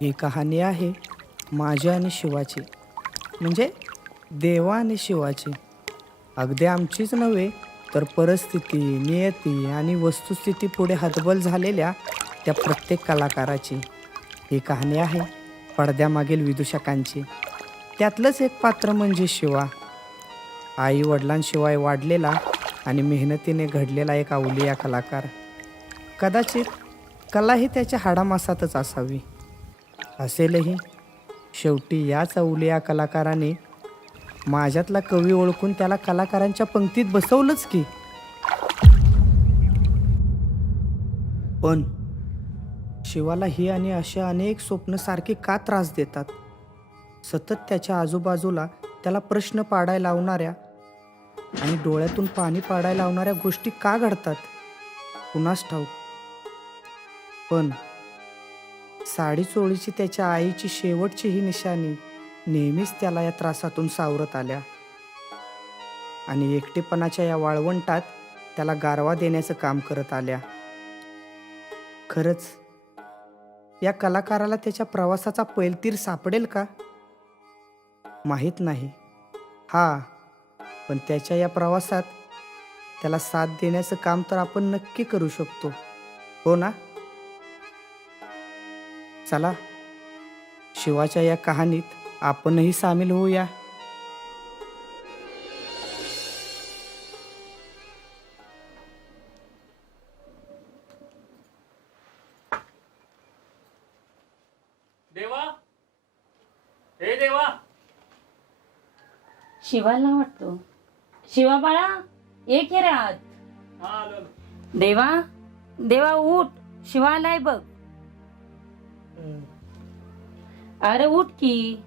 ही कहाणी आहे माझी आणि शिवाची, म्हणजे देवा आणि शिवाची. अगदी आमचीच नव्हे तर परिस्थिती, नियती आणि वस्तुस्थिती पुढे हतबल झालेल्या त्या प्रत्येक कलाकाराची. ही कहाणी आहे पडद्यामागील विदूषकांची. त्यातलंच एक पात्र म्हणजे शिवा. आई वडिलांशिवाय वाढलेला आणि मेहनतीने घडलेला एक अवलिया कलाकार. कदाचित कला ही त्याच्या हाडामासातच असावी. असेलही, शेवटी याच अवलिया कलाकाराने माझ्यातला कवी ओळखून त्याला कलाकारांच्या पंक्तीत बसवलंच की. पण शिवाला ही आणि अशा अनेक स्वप्न सारखी का त्रास देतात? सतत त्याच्या आजूबाजूला त्याला प्रश्न पाडायला लावणाऱ्या आणि डोळ्यातून पाणी पाडायला लावणाऱ्या गोष्टी का घडतात कुणास ठाऊक. पण साडी चोळीची त्याच्या आईची शेवटची ही निशाणी नेहमीच त्याला या त्रासातून सावरत आल्या आणि एकटेपणाच्या या वाळवंटात त्याला गारवा देण्याचं काम करत आल्या. खरंच या कलाकाराला त्याच्या प्रवासाचा पैलतीर सापडेल का माहीत नाही. पण त्याच्या या प्रवासात त्याला साथ देण्याचं काम तर आपण नक्की करू शकतो, हो ना? चला, शिवाच्या या कहाणीत आपणही सामील होऊया. देवा, हे देवा. शिवाला वाटतो. शिवा बाळा, एक रे आत. हा, आलो. देवा, देवा उठ. शिवा आलाय बघ. अरे उठ की.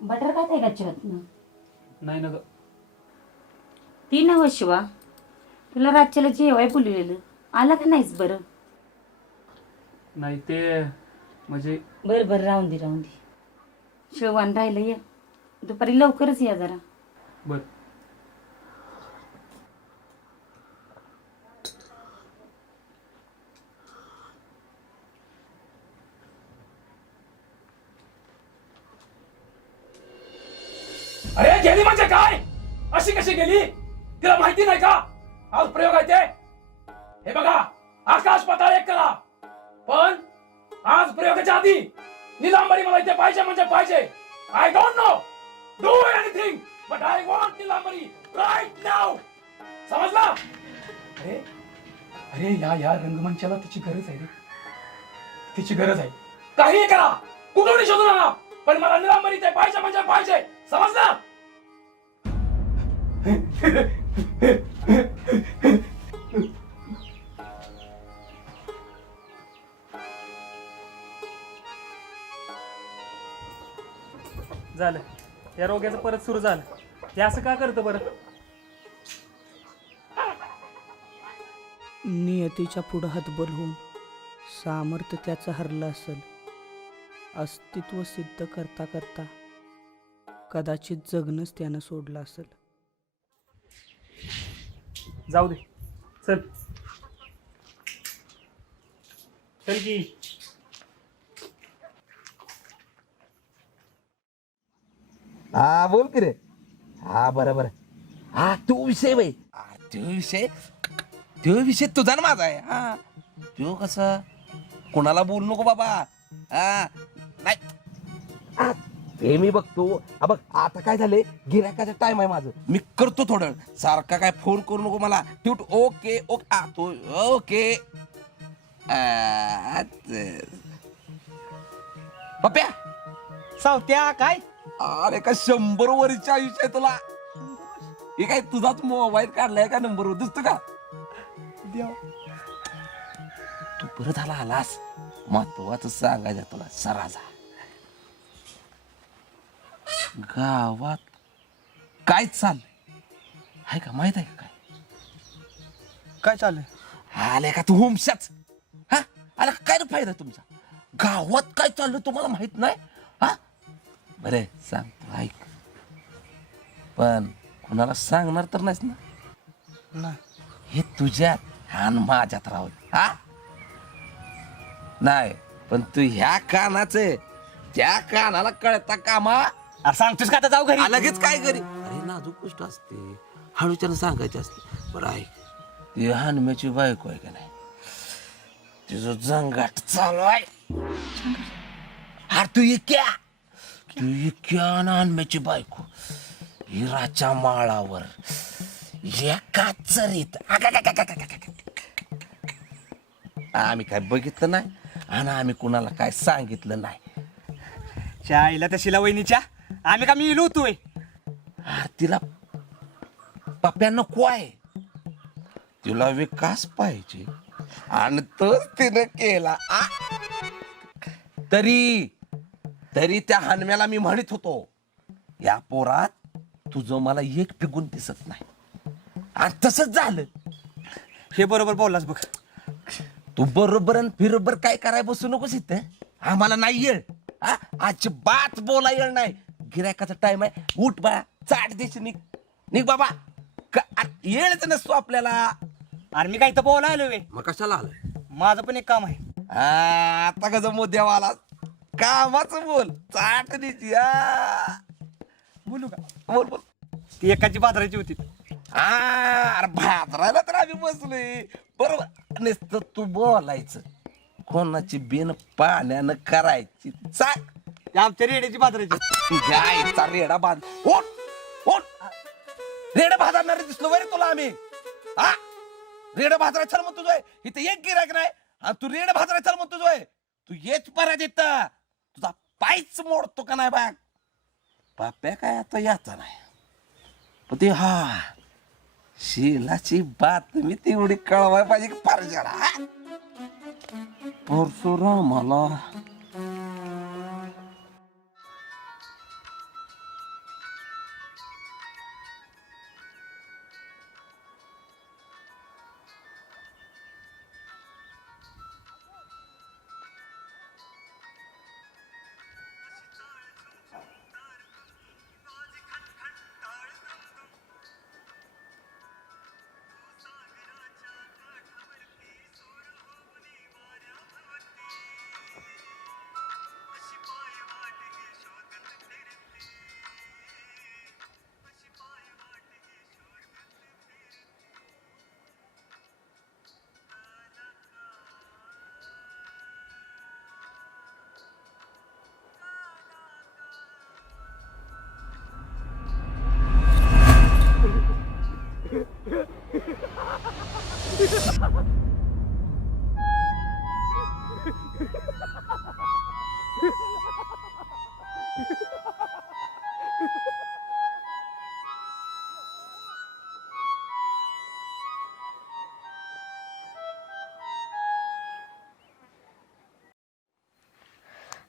बटर खात आहे का चहातनं? नाही ना ग. ती नव शिवा, तुला रातच्याला जेवाय बोललेलं आला का नाहीस? बरं नाही ते म्हणजे बरं बरं, राहून दे. शेवान राहिलं या, दुपारी लवकरच या जरा. बर. अरे गेली म्हणजे काय? अशी कशी गेली? तिला माहिती नाही का आज प्रयोग आहे ते? हे बघा, आकाश पाताळ एक करा, पण आज प्रयोगाच्या आधी निलांबरी मला इथे पाहिजे म्हणजे पाहिजे. I don't know do anything but I want Nilambari right now. समजला? अरे अरे या रंगमंचाला तिची गरज आहे रे, तिची गरज आहे. काही करा, कुठून शोधून आणा, पण मला निलांबरी इथे पाहिजे म्हणजे पाहिजे. समजला? झालं, या रोग्याचं परत सुरू झालं. हे असं का करतं बरं? नियतीच्या पुढं हतबल होऊन सामर्थ्य त्याचं हरलं असेल. अस्तित्व सिद्ध करता करता कदाचित जगणंच त्यानं सोडलं असेल. जाऊ दे, चल चल की. हा बोल की रे. हा बरोबर. हा तो विषय बाई, तो विषय तुझा ना माझा आहे. हा तो कसा कोणाला बोलू नको बाबा. हा नाही हा, ते मी बघतो. हा बघ, आता काय झालंय, गिऱ्हाईकाचा टाइम आहे माझं, मी करतो थोडं. सारखा काय फोन करू नको मला. ठेव. Okay okay. हा तो ओके. पप्प्या सावत्या काय? अरे का 100 वरीचे आयुष्य आहे तुला. हे काय तुझाच मोबाईल काढलाय का नंबर दिसतो का? देव. तू बरं झाला आलास. महत्वाचं सांगायचं तुला सराजा. गावात काय चाललंय आहे का माहित आहे का काय? काय चाललंय? आले का तू हुमशाच? हा आला का काय रे फायदा तुमचा? गावात काय चाललं तुम्हाला माहित नाही? हा बरे सांगतो ऐक, पण कुणाला सांगणार तर नाहीस ना? नाही. हे तुझ्यात आणि माझ्यात राहून. हा नाही, पण तू ह्या कानाचे त्या कानाला कळता कामा. सांगतोस का आता जाऊ घरी? लगेच काय करी? अरे नाजूक गोष्ट असते, हळूच्यानं सांगायची असते. बरं ऐक, ती हानम्याची बायको आहे का नाही, तिचं जंगाट चालू आहे. अरे तू इक्या आणि हानम्याची बायको हिराच्या माळावर एका चरीत आम्ही काय बघितलं नाही आणि आम्ही कुणाला काय सांगितलं नाही. त्या आईला त्या शिला वहिनीच्या आम्ही का मी इलो होतोय. अरे तिला पप्या नको आहे, तिला विकास पाहिजे आणि तोच तिने केला. तरी तरी त्या हनम्याला मी म्हणत होतो, या पोरात तुझं मला एक पिगून दिसत नाही. आणि तसंच झालं. हे बरोबर बोललास बघ. तू बरोबर आणि फिरोबर काय कराय बसू नकोस इथं. आम्हाला नाही येळ. अजिबात बोला येळ नाही. गिरायकाचा टाइम आहे. उठ बाळा, चाट देश निघ निघ बाबा. येळच नसतो आपल्याला. आणि मी काय इथं बोलायला वे. मग कशाला आलं? माझं पण एक काम आहे. आता कसं मुद्द्यावर आला. कामाचं बोल, चाट द्यायची. बोलू का? बोल बोल. ती एकाची बाजाराची होती. अरे भाजरायला तर आम्ही बसलोय. बरोबर नुसतं तू बोलायचं, कोणाची बिन पाण्यानं करायची. चाक ती आमच्या रेड्याची बाजाराची. तुझ्या आईचा रेडा बांध. ओट ओट रेडा भाजणार दिसलो बरे तुला आम्ही. हा रेडा भाजराय चल म्हणतो जोय. इथं एक गिरायक नाही आणि तू रेडा भाजराय चल म्हणतो जोय. तू येच परत येतं, तुझा पायच मोडतो का नाही बाग. पाप्या काय आता याचा नाही, पण ते हा शीलाची बातमी तेवढी कळवाय पाहिजे की फार जरा. परशुरामाला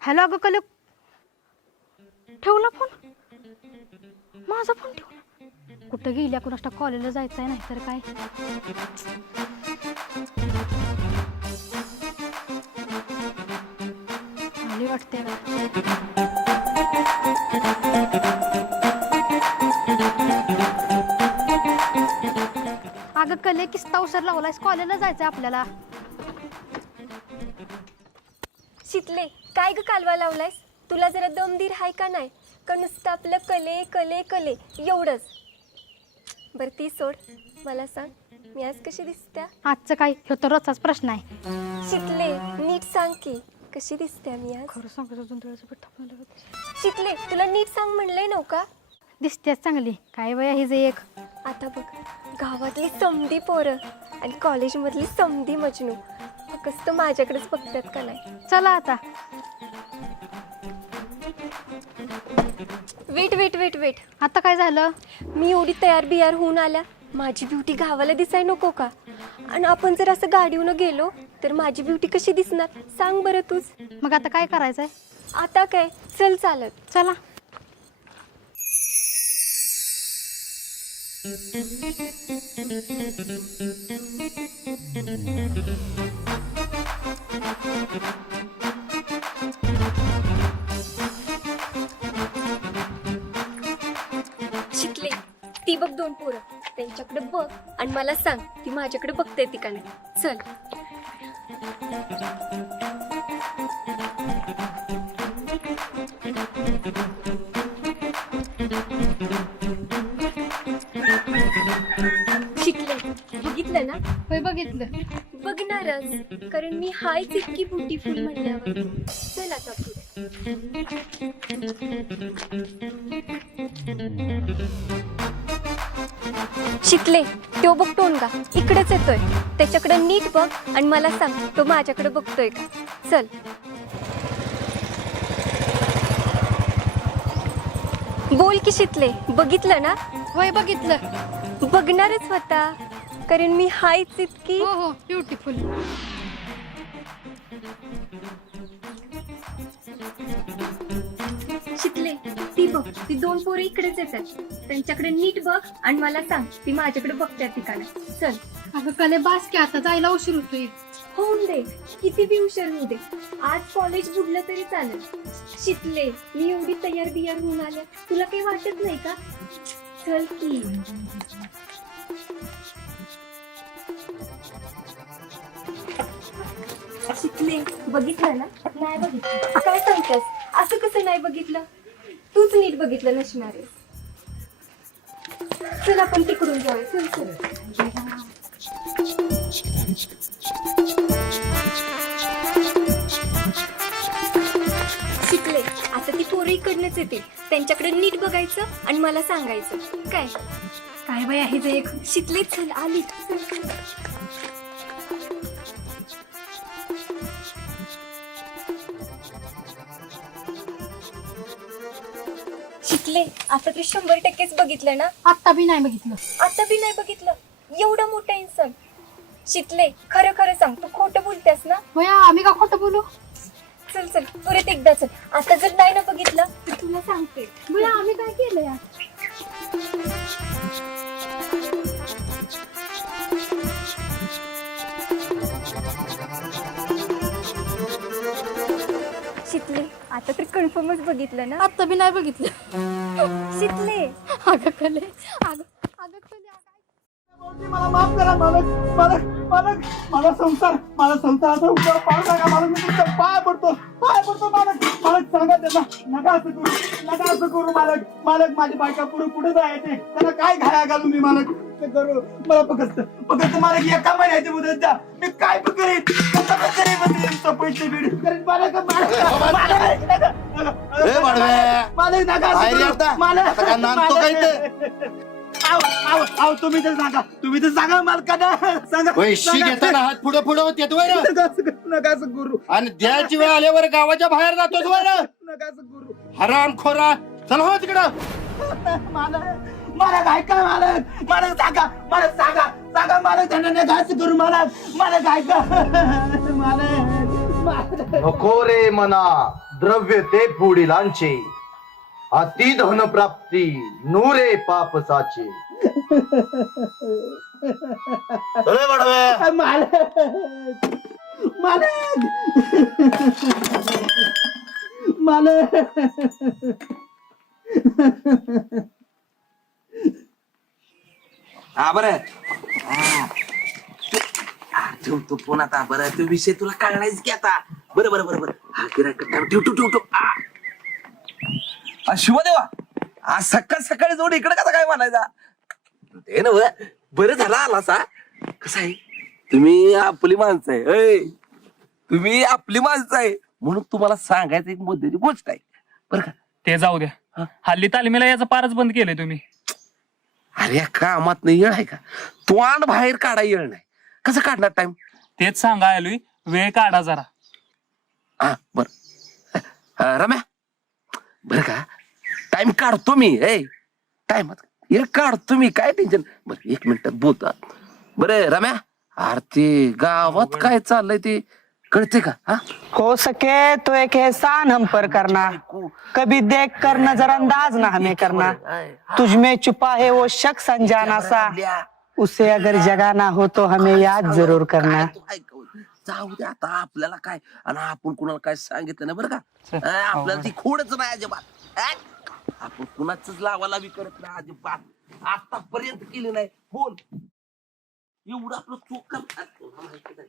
हॅलो अगं कल ठेवला फोन. माझा फोन ठेवला. कुठं गेल्या कुणाष्टा कॉलेजला जायचं आहे, नाही तर काय. आली वाटते. अगं कले किस्ता उशीर लावलायस. कॉलेजला जायचंय आपल्याला. शितले काय ग कालवा लावलायस? तुला जरा दमदीर हाय का नाही? का नुसतं आपलं कले कले कले एवढंच? बरं ती सोड, मला सांग मी आज कशी दिसत्या? आजचं काय, ह्यो तर रोजचाच प्रश्न आहे. शितले नीट सांग की कशी दिसत्या मी आज? खरं सांगायचं जुंधळ्याचं पिठं. शितले तुला नीट सांग म्हणलंय नव का? दिसतेच चांगली. काय वया हे जे एक. आता बघ, गावातली समधी पोरं आणि कॉलेजमधली समधी मजनू फक्त माझ्याकडेच बघतात का नाही? चला आता. वेट वेट वेट वेट आता काय झालं? मी एवढी तयार बियार होऊन आल्या, माझी ब्युटी गावाला दिसाय नको का? आणि आपण जर असं गाडीवनं गेलो तर माझी ब्युटी कशी दिसणार सांग बरं तूच. मग आता काय करायचंय? आता काय, चल चालत. चला. शिकले ती बघ 2 पोरं, त्यांच्याकडे बघ आणि मला सांग ती माझ्याकडे बघते ती का नाही. चल. शिकले बघितलं ना? होय बघितलं. बघणारच, कारण मी हायच इतकी ब्युटीफुल म्हणल्यावर. चल आता पुढे. शिकले तो बघ टोनगा इकडेच येतोय, त्याच्याकडे नीट बघ आणि मला सांग तो माझ्याकडे बघतोय का. चल. बोल की शितले, बघितलं ना? होय बघितलं. बघणारच होता, कारण मी हायच इतकी. हो हो ब्युटिफुल. शिकले ती बघ, ती 2 पोरं इकडेच येतात, त्यांच्याकडे नीट बघ आणि मला सांग ती माझ्याकडे बघतात ती का नाही. चल. अगं कले बास की, आता जायला उशीर होतोय. होऊन दे, किती बी हुशार होऊ दे, आज कॉलेज बुडलं तरी चालेल. शिकले मी एवढी तयार बियार होऊन आले, तुला काही वाटत नाही का? चल की. शिकले बघितलं ना? नाही बघितलं. काय सांगतेस? असं कसं नाही बघितलं? तूच नीट बघितलं नसणार आहे. चल आपण तिकडून जाऊया. चल चल. शिकले आता ती पोरं इकडनंच येतील, त्यांच्याकडे नीट बघायचं आणि मला सांगायचं काय. काय बाई आहे ते एक. शिकले चल आली. शिकले आता तू 100%च बघितलं ना? आत्ता बी नाही बघितलं. आता बी नाही बघितलं? एवढा मोठा इन्सान. शिकले खरं खरं सांग, तू खोटं बोलतेस ना? होय आम्ही का खोटं बोलू? चल चल परत एकदा चल. आता जर नाही ना बघितलं तर तुला सांगते. बया आम्ही काय केलं यार? शिकले आता तर कन्फर्मच बघितलं ना? आत्ता बी नाही बघितलं. शिकले अगं कले अगं अगं कले. मला माफ करा मालक. मालक मालक मला संसाराचा उपकार पाहू नका मालक. मी तुमचा पाय पडतो मालक. मालक सांगा त्यांना नका असं करू मालक. माझी बायका पुढे जायचे, त्याला काय घाया घालू मी मालक? करू मला फक्त मालक एका महिन्याची मुदत द्या. मी काय करेन पैसे करेन मालक. तुम्ही तर सांगा मालकांना. सांगा पैसे घेताना हात पुढे होते नका असं करू. आणि द्यायची वेळ आल्यावर गावाच्या बाहेर जातोच नका असं करू. हराम खोरा. चल हो तिकडं. मालक ऐका मालक सांगा मालक त्यांना नका असं करू मालक ऐका मालक. नको रे मना द्रव्य ते पुढीलांचे, अति धन प्राप्ती नूरे पापसाचे. मालक हा बरं ठेवतो फोन आता. बरं तो विषय तुला कळलायच की आता. बरं हा गिरायक ठेव. शिवदेवा आज सकाळी जोड इकडे कसा काय म्हणायचा? ते ना बरं झालं आला सा. कसं आहे, तुम्ही आपली माणसं आहे. तुम्ही आपली माणसं आहे म्हणून तुम्हाला सांगायचं एक मुद्द्याची गोष्ट आहे बरं का. ते जाऊ द्या, हल्ली तालमीला याचं पारच बंद केलंय तुम्ही. अरे कामात नाही येळ आहे का? तोंड बाहेर काढा येळ नाही. कसं काढणार टाइम? तेच सांगा आलोय, वेळ काढा जरा. हा बर रम्या, बर का टाइम काढतो मी. टाइमात हे काढतो मी, काय टेन्शन. बरं 1 मिनिटात बोलतात. बरं रम्या, अरे ते गावात काय चाललंय ते कळते का? हा हो सके तो एक एहसान हम पर करना, कभी देख कर नजरअंदाज ना हमें करना, तुझ में छुपा है वो शख्स अनजाना सा, उसे अगर जगाना हो तो हमें याद जरूर करना. जाऊ दे आता, आपल्याला काय, आणि आपण कुणाला काय सांगितलं नाही बरं का. आपल्याला ती खोडच नाही अजिबात. आपण कुणाच लावाला बी करत नाही अजिबात, आतापर्यंत केली नाही. बोल, एवढं आपलं चूक करतात माहिती नाही.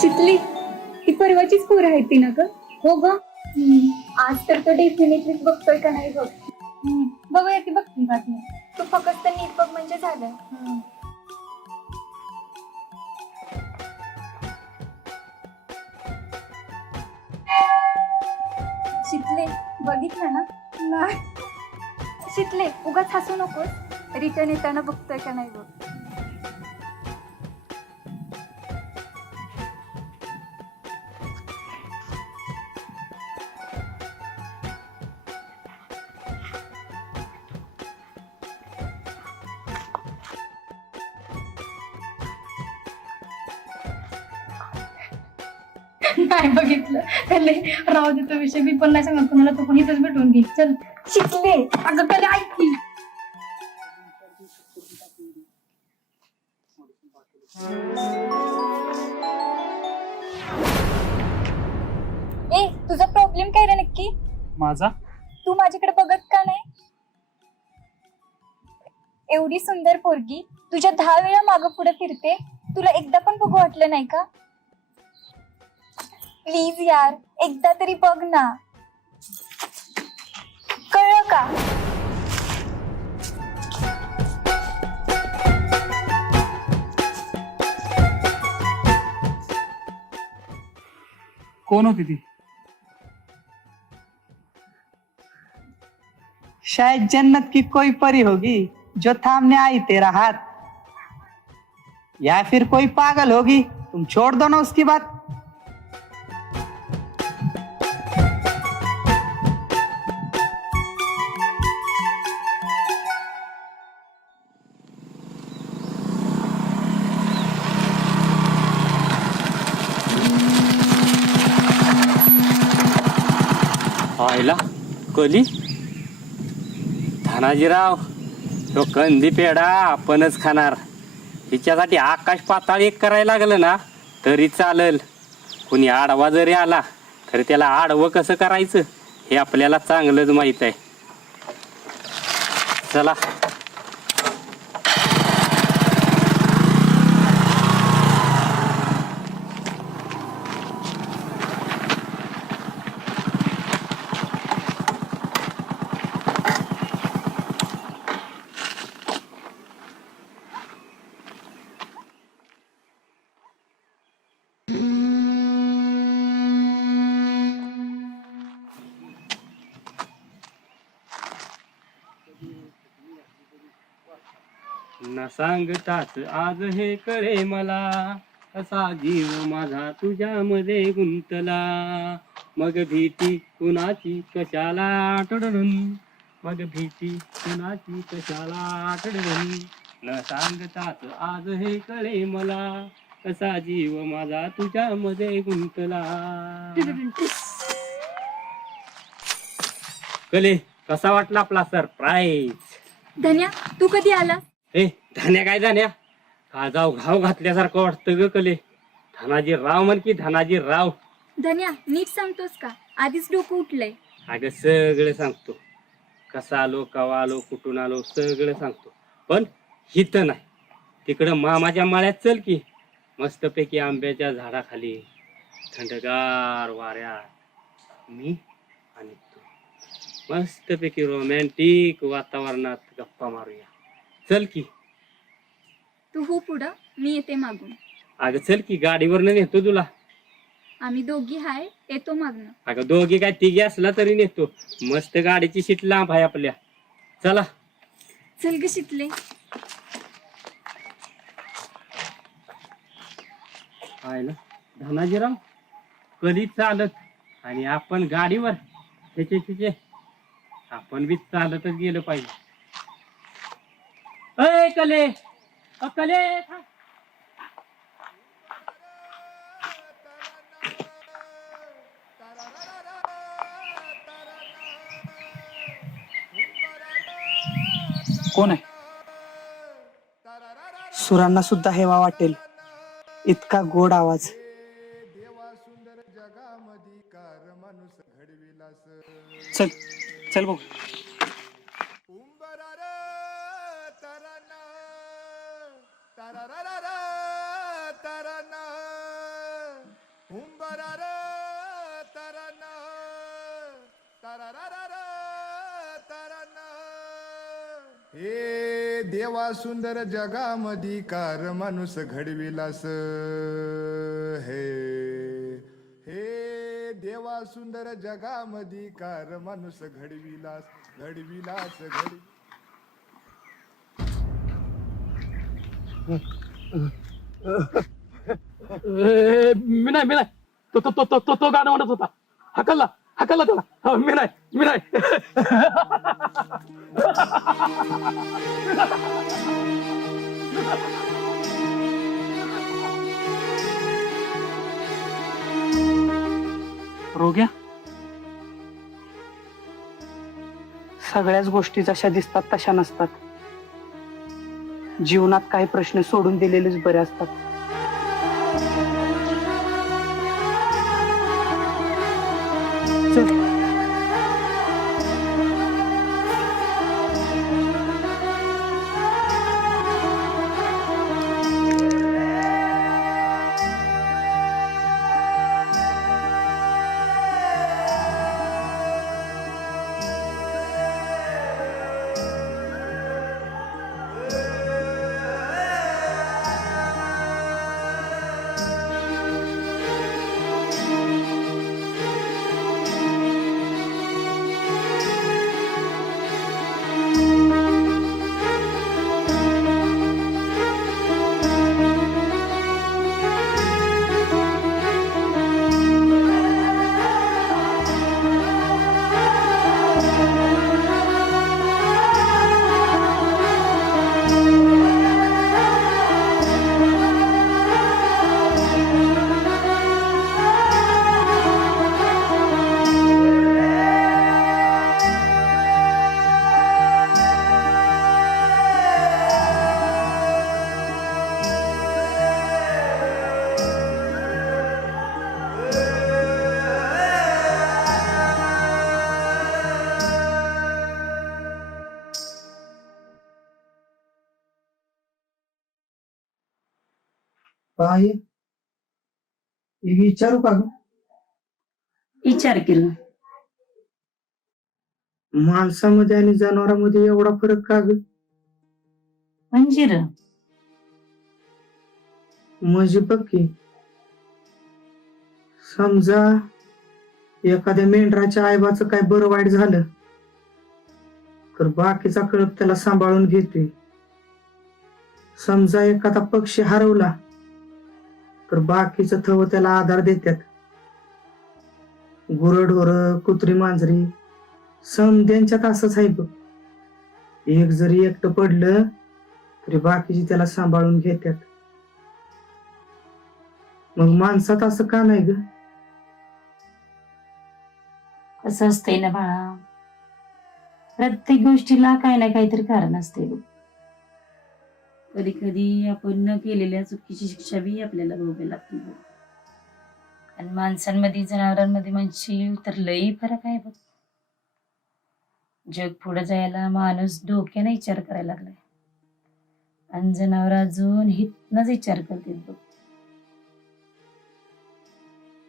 शिकली ती परवाचीच पोरं आहेत ती ना ग? हो ग. आज तर तो डेफिनेटलीच बघतोय का नाही बघ. बघूया की बघती बातमी. तू फक्त नीट बघ म्हणजे झालं. शिकले बघितलं ना? नाही. शिकले उगाच हसू नकोस. रिटर्न येताना बघतोय का नाही बघ. नाही बघितलं त्याने. राहू दे तो विषय. मी पण नाही सांगत कुणाला. तू पण इथंच भेटून घे. चल शिकले. अगं पहिले ऐक की. ए तुझा प्रॉब्लेम काय रे नक्की? माझा तू माझ्याकडे बघत का नाही? एवढी सुंदर पोरगी तुझ्या 10 वेळा मागं पुढे फिरते, तुला एकदा पण बघू वाटलं नाही का? प्लीज यार एकदा तरी बघ ना. कळलं का? कोण होती ती? शायद जन्नत की कोई परी होगी जो थामने आई तेरा हाथ, या फिर कोई पागल होगी, तुम छोड़ दो ना उसकी बात. आयला कली धनाजीराव, तो कंदी पेढा आपणच खाणार. हिच्यासाठी आकाश पाताळ एक करायला लागलं ना तरी चालेल. कुणी आडवा जरी आला तरी त्याला आडवं कसं करायचं हे आपल्याला चांगलंच माहित आहे. चला. न सांगताच आज हे कळे मला, असा जीव माझा तुझ्यामध्ये गुंतला. मग भीती कुणाची कशाला टडडून, मग भीती कुणाची कशाला टडडून. न सांगताच आज हे कळे मला, असा जीव माझा तुझ्यामध्ये गुंतला. कले कसा वाटला आपला सरप्राईज? धन्या तू कधी आला? ए धान्या काय धान्या, काजाव घाव घातल्यासारखं वाटतं ग कले. धनाजी राव म्हण की धनाजी राव. धन्या नीट सांगतोस का? आधीच डोकं उठलंय. अगं सगळं सांगतो. कसा आलो, कवा आलो, कुठून आलो सगळं सांगतो. पण हिथं नाही, तिकडं मामाच्या माळ्यात चल की. मस्तपैकी आंब्याच्या झाडाखाली थंडगार वाऱ्यात मी आणि तू मस्तपैकी रोमॅन्टिक वातावरणात गप्पा मारूया. चल की. तू हो पुढं, मी येते मागून. अगं चल की, गाडीवरनं नेतो तुला. आम्ही दोघी हाय, येतो मागणं. अगं दोघी काय तिघी असला तरी नेतो. मस्त गाडीची सीट लांब आहे आपल्या. चला. चल ग शिकले. ना धनाजीराव कधी चालत आणि आपण गाडीवर त्याचे आपण बी चालतच गेलं पाहिजे. अय कले कले थांब. कोण आहे? सुरांना सुद्धा हेवा वाटेल इतका गोड आवाज. चल चल बघ. हे देवा सुंदर जगामधी कार माणूस घडविलास. हे हे देवा सुंदर जगामधी कार माणूस घडविलास घडविलास घडवी. मी नाही तो गाणं म्हणत होता. हकलला त्याला. मी नाही रोग्या, सगळ्याच गोष्टी जशा दिसतात तशा नसतात. जीवनात काही प्रश्न सोडून दिलेलेच बरे असतात. चल. विचारू का ग? विचार केला. माणसामध्ये आणि जनावरांमध्ये एवढा फरक का ग? मंजिर म्हणजे बघ की, समजा एखाद्या मेंढराच्या आईबाचं काय बरं वाईट झालं तर बाकीचा कळप त्याला सांभाळून घेतोय. समजा एखादा पक्षी हरवला तर बाकीचं थव त्याला आधार देतात. गुरढोर, कुत्री, मांजरी समध्यांच्यात असंच आहे बघ. एक जरी एकटं पडलं तरी बाकीची त्याला सांभाळून घेतात. मग माणसात असं का नाही ग? कसं असतंय ना बाळा, प्रत्येक गोष्टीला काही ना काहीतरी कारण असते. कधी कधी आपण न केलेल्या चुकीची शिक्षा बी आपल्याला भोगावी लागते. आणि माणसांमध्ये जनावरांमध्ये म्हणशील तर लई फरक आहे बघ. जग पुढे जायला माणूस डोक्याने विचार करायला लागलाय आणि जनावर अजून हितनच विचार करते बघ.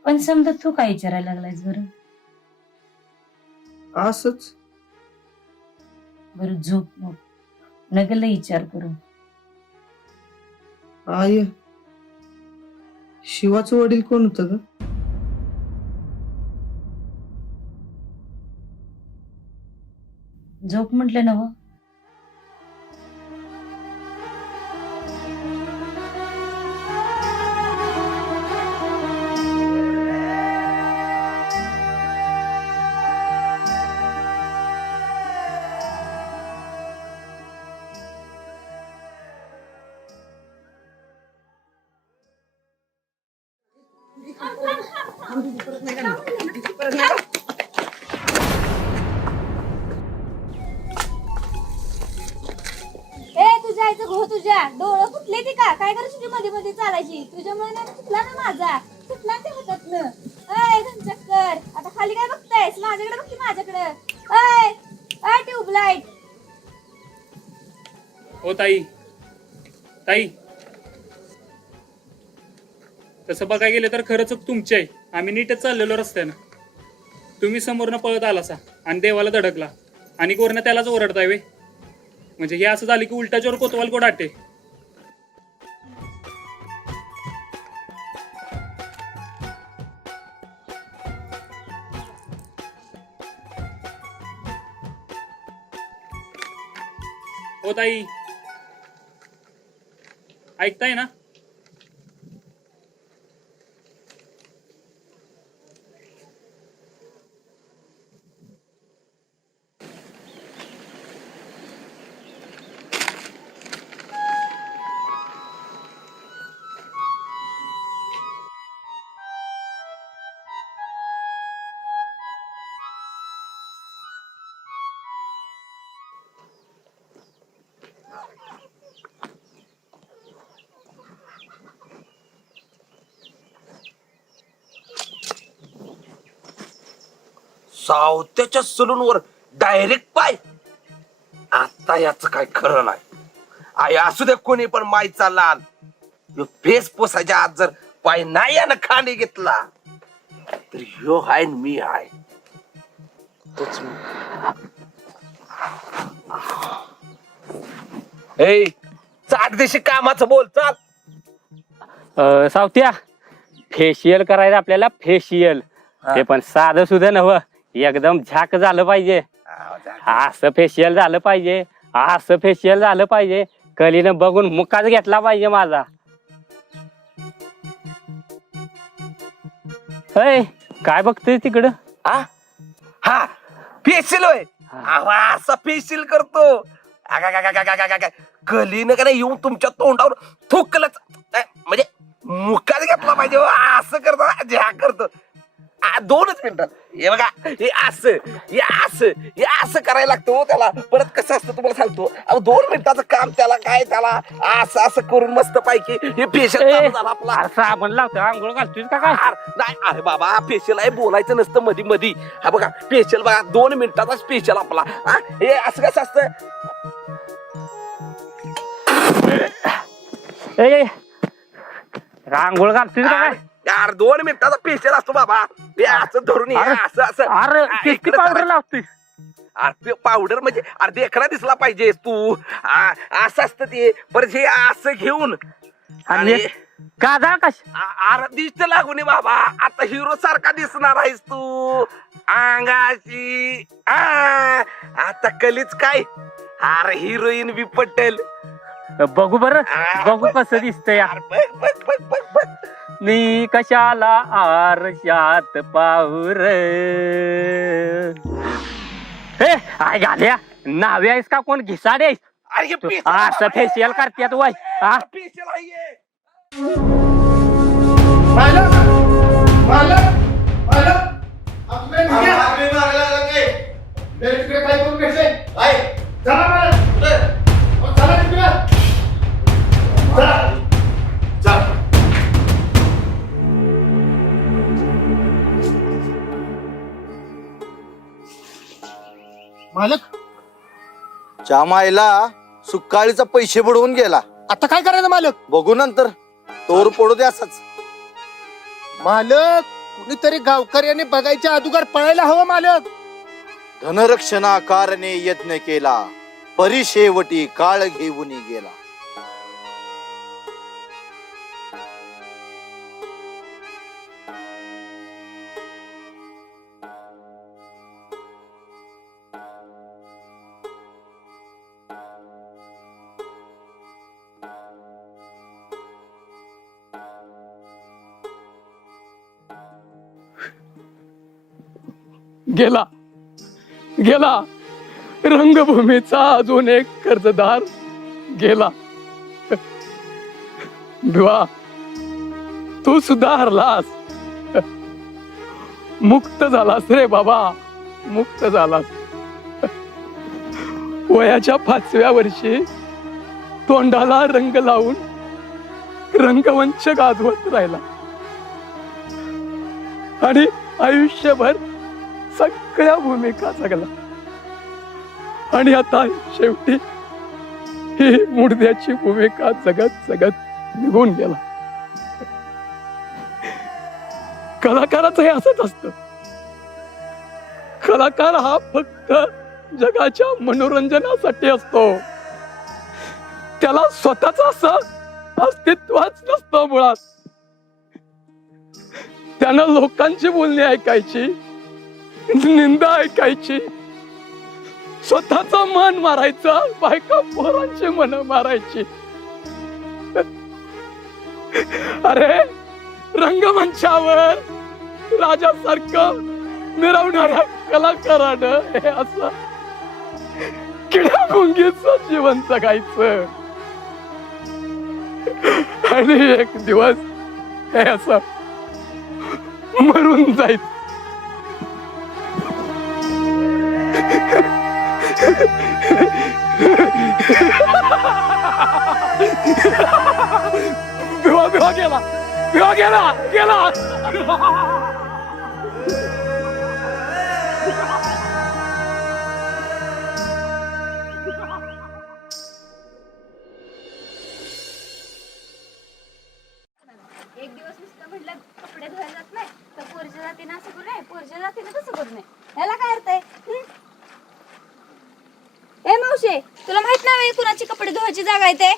पण समजा तू काय विचारायला लागलायस बरं? असंच बरं झोप मग, नगल विचार करू. आय, शिवाचं वडील कोण होतं ग? झोप म्हटलं ना. ए तुझ्या आईचं घो तुझ्या डोळं फुटले ती का काय करायची तुझी मध्ये मध्ये चालायची तुझ्यामुळे ना सुटला ना माझा सुटला ते हातातनं अय चक्कर आता खाली काय बघतायस माझ्याकडे बघ की माझ्याकडे अय अय ट्यूबलाइट हो ताई ताई तसं बघायला गेलं तर खरंच तुमचे आहे. आम्ही नीटच चाललेलो रस्त्यानं तुम्ही समोरनं पळत आलासा आणि देवाला धडकला आणि कोरनं त्यालाच ओरडताय वे म्हणजे हे असं झालं की उलटाच्यावर कोतवाल गोडाटे. हो ताई ऐकताय ना? सावत्याच्या सलूनवर डायरेक्ट पाय. आता याच काय खरं नाही. आई असू दे कोणी पण माईचा लाल फेस पोसायच्या आत जर पाय नाही यानं खांडी घेतला तर ह्यो हाय न मी हाय तोच मी. ए चाट देशी कामाचं बोल चाल. सावत्या फेशियल करायचं आपल्याला फेशियल ते पण साधं सुद्धा नव्ह एकदम झाक झालं पाहिजे. असं फेशियल झालं पाहिजे असं फेशियल झालं पाहिजे कलीनं बघून मुकाच घेतला पाहिजे माझा. अय काय बघतोय तिकडं? हा फेशियल होय. असा फेशियल करतो कलीनं का नाही येऊन तुमच्या तोंडावर थुकलच म्हणजे मुकाच घेतला पाहिजे. असं करतो ज्या करतो 2च मिनिटात. हे बघा हे असं करायला लागतं हो त्याला. परत कसं असतं तुम्हाला सांगतो 2 मिनिटाचं काम त्याला काय त्याला असं करून मस्त पैकी हे फेशियल झालं आपला. साबण लावतो आंघोळ घालतोय का काय? नाही अरे बाबा फेशियल आहे बोलायचं नसतं मधी मधी. हा बघा फेशियल बघा 2 मिनिटाचा फेशियल आपला. हे असं कसं असतं आंघोळ घालतोय का काय? यार 2 मिनिटाचा फेशियल असतो बाबा. हे असं धरून अरे किती पावडर लावतोय? अरे पावडर म्हणजे अरे देखणा दिसला पाहिजे तू. असं असतं ते. परत हे असं घेऊन आणि काजळ कश अरे दिसत लागू नये बाबा. आता हिरो सारखा दिसणार आहेस तू अंगाची. आता कलीच काय अरे हिरोईन बी पटेल. बघू बरं बघू कसं दिसतंय यार. मी कशाला आरशात पाहू रे. हे आय घाल्या नावे आहेस का कोण घिसाडे आहेस? असं फेशियल करतेत वय. फेशियल आहे. मालक मायला सुकाळीचा पैसे बुडवून गेला. आता काय करायचं मालक? बघू नंतर तोर पडू दे असच. मालक कुणीतरी गावकऱ्याने बघायच्या अगोदर पळायला हवं मालक. धनरक्षणाकारणे यत्न केला परिशेवटी काळ घेऊन गेला. गेला गेला रंगभूमीचा अजून एक कर्जदार गेला. भिवा तू सुद्धा हरलास. मुक्त झालास रे बाबा, मुक्त झालास. वयाच्या 5व्या वर्षी तोंडाला रंग लावून रंगवंश गाजवत राहिला आणि आयुष्यभर सगळ्या भूमिका जगला आणि आता शेवटी ही मुडद्याची भूमिका जगत जगत निघून गेला. कलाकाराचं हे असंच असतं. कलाकार हा फक्त जगाच्या मनोरंजनासाठी असतो. त्याला स्वतःच असं अस्तित्वच नसतं मुळात. त्यानं लोकांची बोलणी ऐकायची, निंदा ऐकायची, स्वतःच मन मारायचं, बायका पोरांची मन मारायची. अरे रंगमंचावर राजासारखं मिरवणाऱ्या कलाकारानं हे असं किड्या मुंगीचं जीवन जगायचं आणि एक दिवस हे असं मरून जायचं. विवाह गेला, विवाह गेला गेला. एक दिवस नुसतं म्हटलं कपडे धुवायला जात नाही तर पोरच्या जातीनं असं करू नये, पोरच्या जातीनं तसं करू नये. ह्याला काय अर्थ आहे? ए मावशे, तुला माहित नाही कुणाची कपडे धुवायची जागा आहे ते?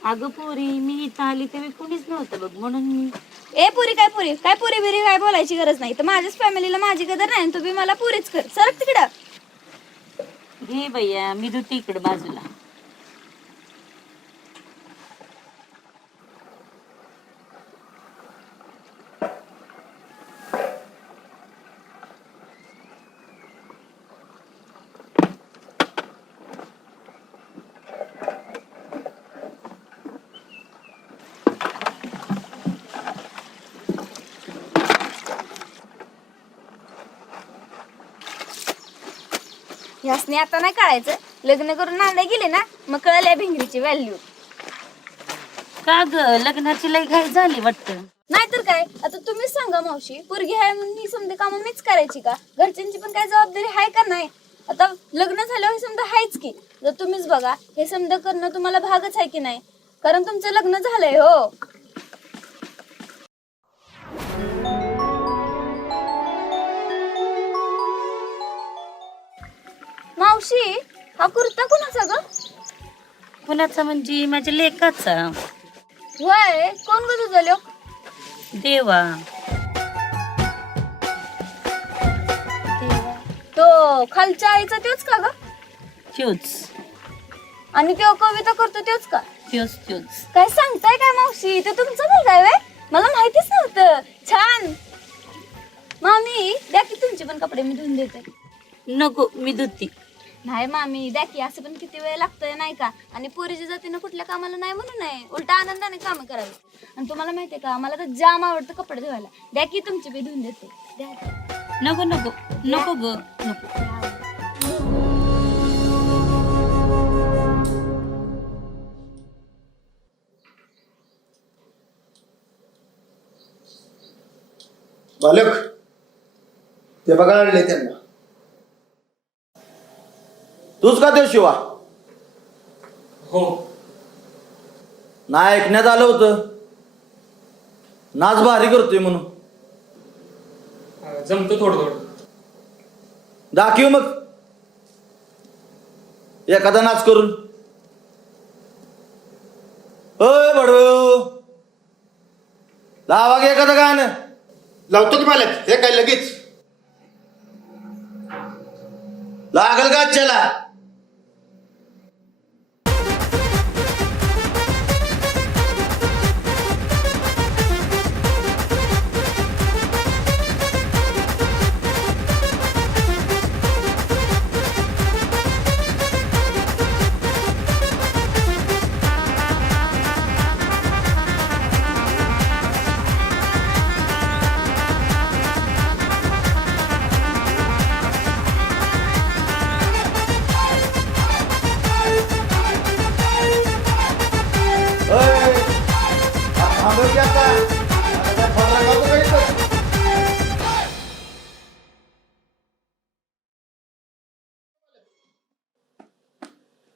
अगं पोरी, मी इथं आली तेव्हा कोणीच नव्हतं बघ, म्हणून मी. ए पुरी काय पुरी काय पुरी बिरी काय बोलायची गरज नाही. तर माझ्याच फॅमिलीला माझी कदर नाही, तू बी मला पुरीच कर. सरक तिकडं. घे भैया, मी धुते इकडं बाजूला. ह्यासने आता नाही कळायचं. लग्न करून नांदाय गेले ना मग कळलं या भिंगरीची व्हॅल्यू. का ग, लग्नाची लई घाई झाली वाटतं. नाहीतर काय. आता तुम्हीच सांगा मावशी, पोरगी आहे म्हणून ही समजा कामं मीच करायची का? घरच्यांची पण काय जबाबदारी आहे का नाही? आता लग्न झाल्यावर हे समजा आहेच की. जर तुम्हीच बघा, हे समजा करणं तुम्हाला भागच आहे की नाही? कारण तुमचं लग्न झालंय. हो मावशी, हा कुर्ता कोणाचा ग? कुणाचा म्हणजे माझ्या लेकाचा. वय कोण ग तुझा लोक? देवा. तो खालच्या आईचा तोच का ग? त्योच आणि तो कविता करतो तोच का? त्योच त्योच. काय सांगताय काय मावशी? ते तुमचं मुलगा आहे व्हय? मला माहितीच नव्हतं. छान. मामी द्या की तुमचे पण कपडे, मी धुवून देते. नको, मी धुते. नाही मामी द्या की, असं पण किती वेळ लागतोय नाही का? आणि पोरीच्या जातीनं कुठल्या कामाला नाही म्हणून नाही, उलटा आनंदाने काम करावी. आणि तुम्हाला माहितीये का, मला तर जाम आवडतं कपडे धुवायला. द्या की तुमचे बी धुवून देते. द्या. नको नको नको ग, नको. बालक ते बघायला लागले त्यांना. तूच का देव शिवा? हो. नाही ऐकण्यात आलं होतं नाच भारी करतोय म्हणून. जमतं थोडं थोडं. दाखव मग एखादा नाच करून. अय बडव, लावा की एखादं गाणं. लावतो की मालक, हे काय लगेच लागल का चला.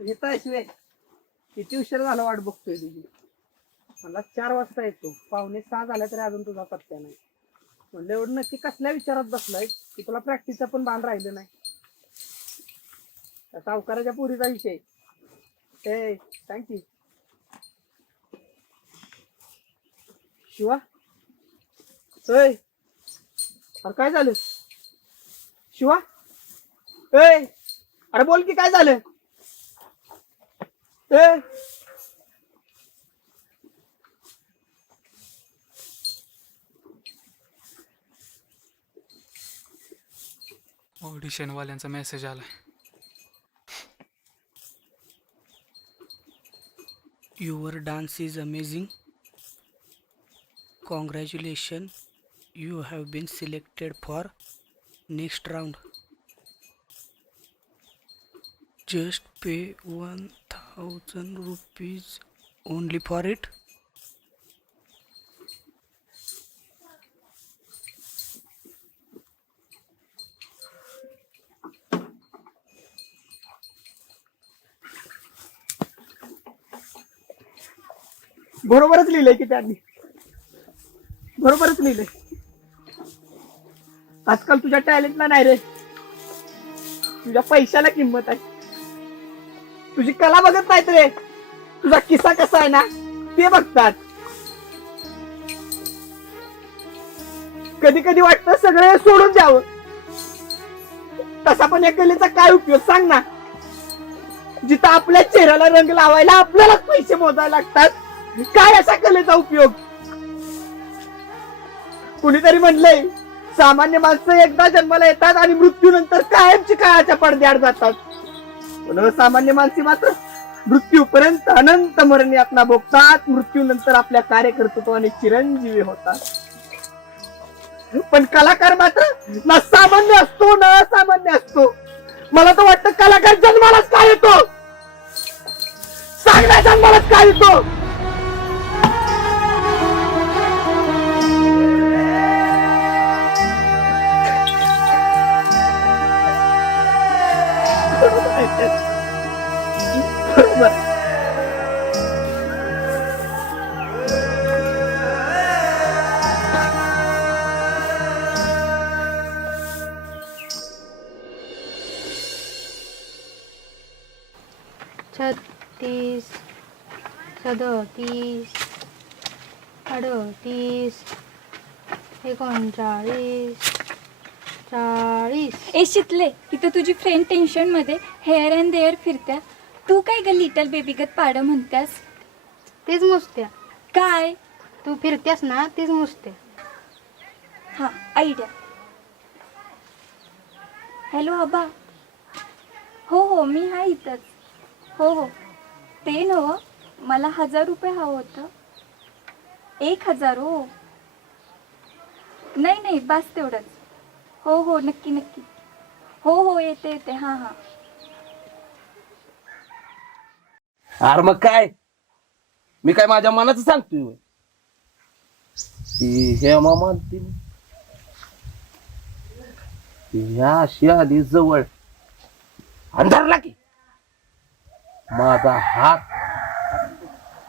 येत आहेस वे किती उशीर झाला वाट बघतोय तुझी. मला 4 वाजता येतो, 5:45 झाल्या तरी अजून तुझा पत्त्या नाही. म्हणलं एवढं नक्की कसल्या विचारात बसलाय की तुला प्रॅक्टिसचं पण भान राहिलं नाही. त्या सावकाराच्या पुरीचा विषय. ए थँक्यू. शिवा अय अरे काय झालं शिवा? ए अरे बोल की काय झालं? ए ऑडिशन वाल्यांचा मेसेज आलाय. Your dance is amazing. Congratulation, you have been selected for next round. Just pay 1000 rupees only for it. बरोबरच लिहिलंय की त्यांनी, बरोबरच लिहिलंय. आजकाल तुझ्या टॅलेंटला नाही रे, तुझ्या पैशाला किंमत आहे. तुझी कला बघत नाहीत रे, तुझा किस्सा कसा आहे ना ते बघतात. कधी कधी वाटतं सगळे सोडून द्यावं, तसा पण या कलेचा काय उपयोग सांग ना. जिथं आपल्या चेहऱ्याला रंग लावायला आपल्यालाच पैसे मोजायला लागतात, काय असा कलेचा उपयोग. कुणीतरी म्हणलंय सामान्य माणसं एकदा जन्माला येतात आणि मृत्यूनंतर कायमची काळाच्या पडद्याआड जातात, पण सामान्य माणसे मात्र मृत्यूपर्यंत अनंत मरण यातना भोगतात. मृत्यूनंतर आपल्या कार्यकर्तृत्वाने चिरंजीवी होतात. पण कलाकार मात्र ना सामान्य असतो ना असामान्य असतो. मला तर वाटतं कलाकार जन्मालाच काय येतो, सांगण्या जन्मालाच काय येतो. छत्तीस, 37, 38, 39, 40. ए शितले, इथं तुझी फ्रेंड टेन्शनमध्ये हेअर अँड देअर फिरत्या. तू काय ग लिटल बेबीगत पाडं म्हणत्यास? तीच मुसत्या. काय? तू फिरत्यास ना तीच मुसते. हां आयडिया. हॅलो आबा. हो हो मी आहे इथंच. हो हो ते नव मला 1000 रुपये हवं होतं. 1000. हो नाही नाही बस तेवढंच. हो हो नक्की नक्की. हो हो येते येते. हां हां. अरे मग काय, मी काय माझ्या मनाचं सांगतोय. हे मामा ह्या अशी आली जवळ अंधारला की माझा हात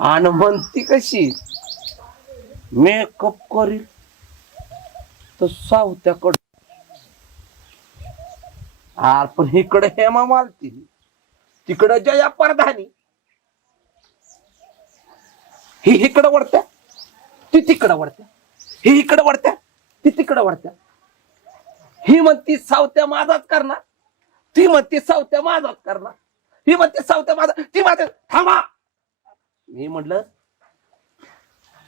आणि म्हणती कशी मेकअप करील तर सावत्याकडे. पण इकडे हेमा मालती, तिकडे जया परधानी. ही इकडं वळत्या ती तिकडं वळत्या, ही इकडं वळत्या ती तिकडं वळत्या. ही म्हणती सावत्या माझाच करणार, ती म्हणते सावत्या माझाच करणार, ही म्हणते सावत्या माझा, ती माझ्या. थांबा, मी म्हटलं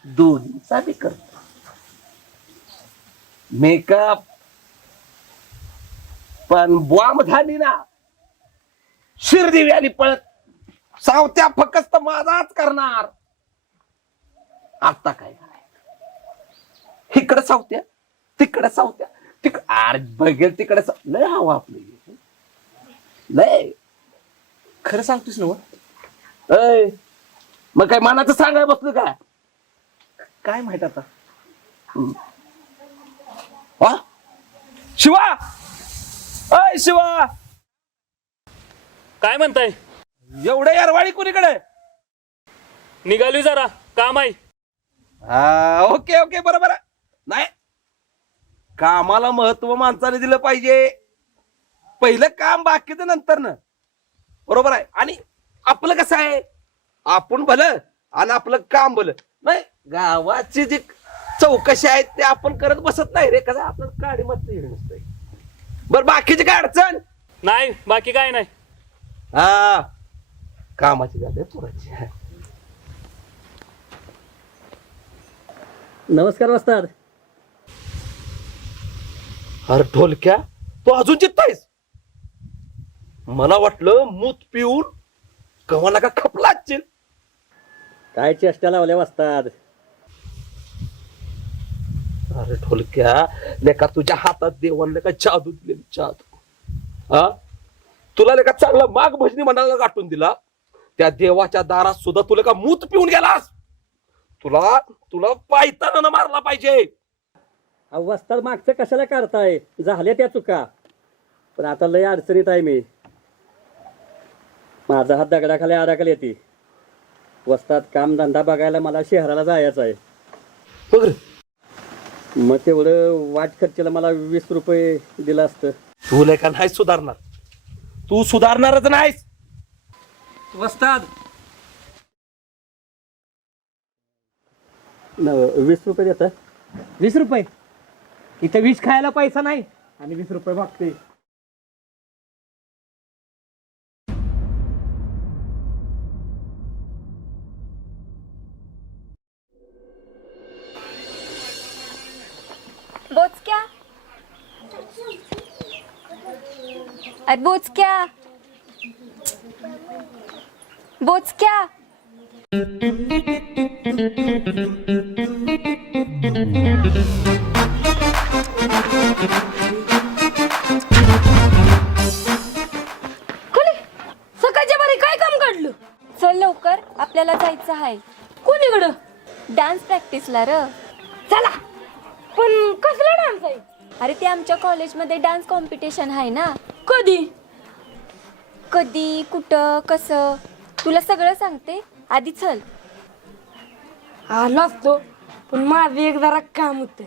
दोन्हीचा बी करतो मेकअप, पण बॉम्ब झाली ना शिरदेवी आली पळत सावत्या फक्त माझाच करणार. आता काय करायचं, इकडं सावत्या तिकडं सावत्या अरे बघेल तिकडे लय हवा आपली लय. खरं सांगतोस ना? मग काय मनाचं सांगाय बसलं काय? काय माहित आता. वा शिवा, अय शिवा, काय म्हणताय? एवढं यारवाळी कुणीकडे? निघालोय जरा काम आहे. ओके ओके बरोबर आहे. नाही, कामाला महत्व माणसाने दिलं पाहिजे. पहिलं काम बाकीचं नंतर न. बरोबर आहे. आणि आपलं कसं आहे, आपण भलं आणि आपलं काम भलं. नाही, गावाची जी चौकशी आहेत ते आपण करत बसत नाही रे. कसं आपलं गाडी मत नसतंय. बरं, बाकीची काय अडचण नाही, बाकी काय नाही. हा, कामाची गाडी आहे पुराची. नमस्कार वस्ताद. अरे ढोलक्या, तू अजून चित्तायस? मला वाटलं मूत पिऊन कवा नका खपला असशील. काय चेष्टा लावल्या वस्ताद. अरे ढोलक्या, लेका तुझ्या हातात देवान लेका जादू दिलेली, जादू. हा, तुला लेका चांगला माग भजनी म्हणायला गाठून दिला. त्या देवाच्या दारात सुद्धा तुला का मूत पिऊन गेलास. तुला तुला पायताना मारला पाहिजे. वस्ताद मागचं कशाला काढताय? झाल्या त्या चुका, पण आता लय अडचणीत आहे मी. माझा हात दगडाखाली अडकला येते. वस्ताद, काम धंदा बघायला मला शहराला जायचं आहे. बघ रे, मग तेवढं वाट खर्चीला मला 20 रुपये दिलं असतं. तू लेका नाही सुधारणार. तू सुधारणारच नाहीस. वस्ताद, 20 रुपये देता? 20 रुपये? इथं 20 खायला पैसा नाही आणि 20 रुपये मागते. बोचक्या, अरे बोचक्या, बोचक्या. सकाळच्या बारी काय काम काढलं? चल लवकर, आपल्याला जायचं आहे. कोणीकडं? डान्स प्रॅक्टिसला र. चला. पण कसला डान्स आहे? अरे ते आमच्या कॉलेजमध्ये डान्स कॉम्पिटिशन आहे ना. कधी? कधी, कुठं, कसं, तुला सगळं सांगते. आधी चल. आलो असतो, पण माझं एक जरा काम होतं.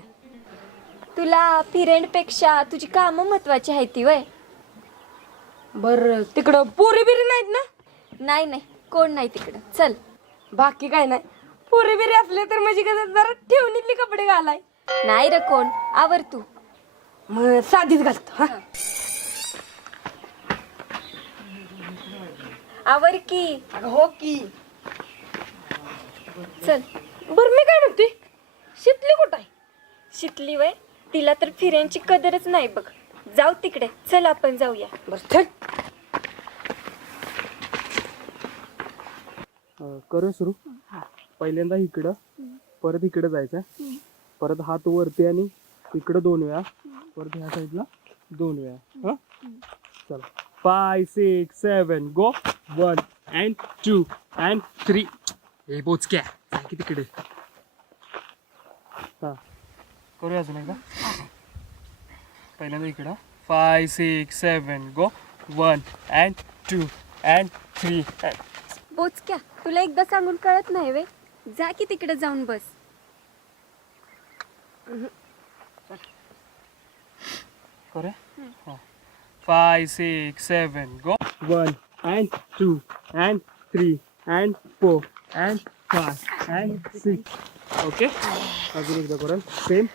तुला फिरेंडपेक्षा तुझी कामं महत्वाची आहेत ती वय. बरं, तिकडं पोरी बिरी नाहीत ना? नाही नाही, कोण नाही तिकडं. चल. बाकी काय नाही. पोरी बिरी असले तर म्हणजे कसं जरा ठेवणीतले कपडे घालाय. नाही रे कोण, आवर तू. मग साधीच घालतो. हा, आवर की. हो की. चल. बरं, मी काय म्हणते, शितली कुठं आहे? शिकली वय, तिला तर फिरेंडची कदरच नाही बघ. जाऊ तिकडे. चल आपण जाऊया. बरं चल. करू सुरू. पहिल्यांदा इकडं, परत इकडं जायचं, परत हात वरती आणि इकडं 2 वेळा, परत ह्या साईडला 2 वेळा. हा, चला. 5 6 7 गो. 1 and 2 and 3. हे बोचक्या, जा की तिकडे. हा, करूया अजून एकदा. पहिल्यांदा इकडं 5 6 7 गो. 1 and 2 and 3 and. बोचक्या, तुला एकदा सांगून कळत नाही वे. जा की तिकडे जाऊन बस. करूया. 5 6 7 go. 1 and 2 and 3 and 4 and 5 and 6. Okay, अजून एकदा करूया सेम.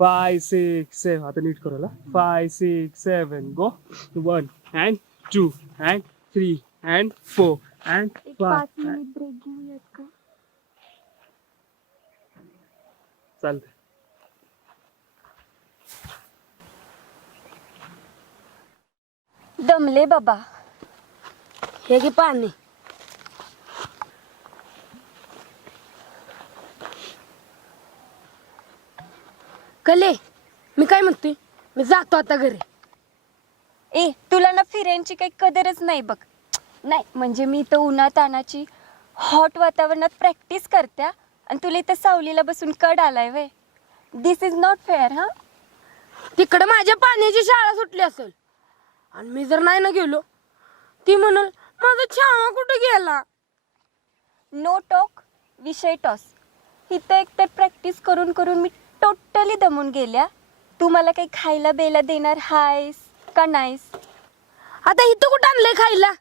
5 6 7. आता नीट करूया. 5 6 7 go. 1 and 2 and 3 and 4 and 5. Break घेऊयात का? चालतंय. दमले बाबा. हे घे पाणी. कले, मी काय म्हणते, मी जातो आता घरी. ए, तुला ना फिरेंडची काही कदरच नाही बघ. नाही म्हणजे मी इथं उन्हातानाची हॉट वातावरणात प्रॅक्टिस करत्या आणि तुला इथं सावलीला बसून कड आलाय वे. दिस इज नॉट फेअर. हा, तिकडे माझ्या पाण्याची शाळा सुटली असेल आणि मी जर नाही ना गेलो ती म्हणल माझा छावा कुठे गेला. नो टॉक, विषय टॉस. इथं एक तर प्रॅक्टिस करून करून मी टोटली दमून गेल्या. तू मला काही खायला बेला देणार हायस का नाहीस? आता इथं कुठं आणलंय खायला?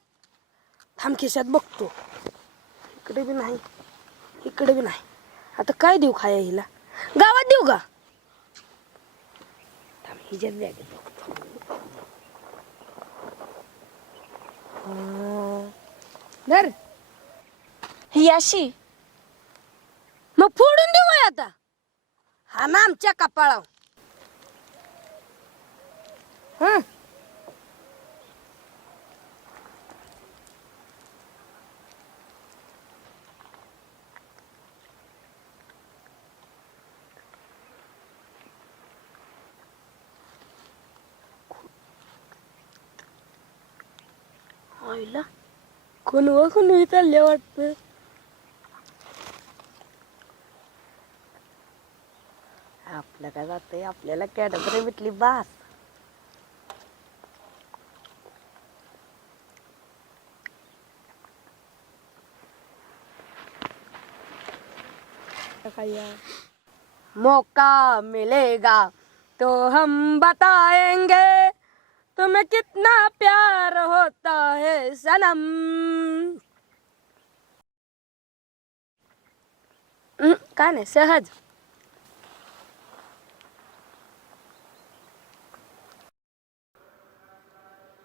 थांब खिशात बघतो. इकडे बी नाही, इकडे बी नाही. आता काय देऊ खाया हिला? गावात देऊ का? थांब हिच्यात बॅगेत बघतो. धर. ही अशी मग फोडून देऊ काय आता? हा ना आमच्या कपाळाव. हं. आईला कोण चालले वाटतं. आपलं काय जातंय, आपल्याला कॅडबरी भेटली बास. मौका मिलेगा तो हम बताएंगे तुम्हें कितना प्यार होता है सनम. काय नाही, सहज.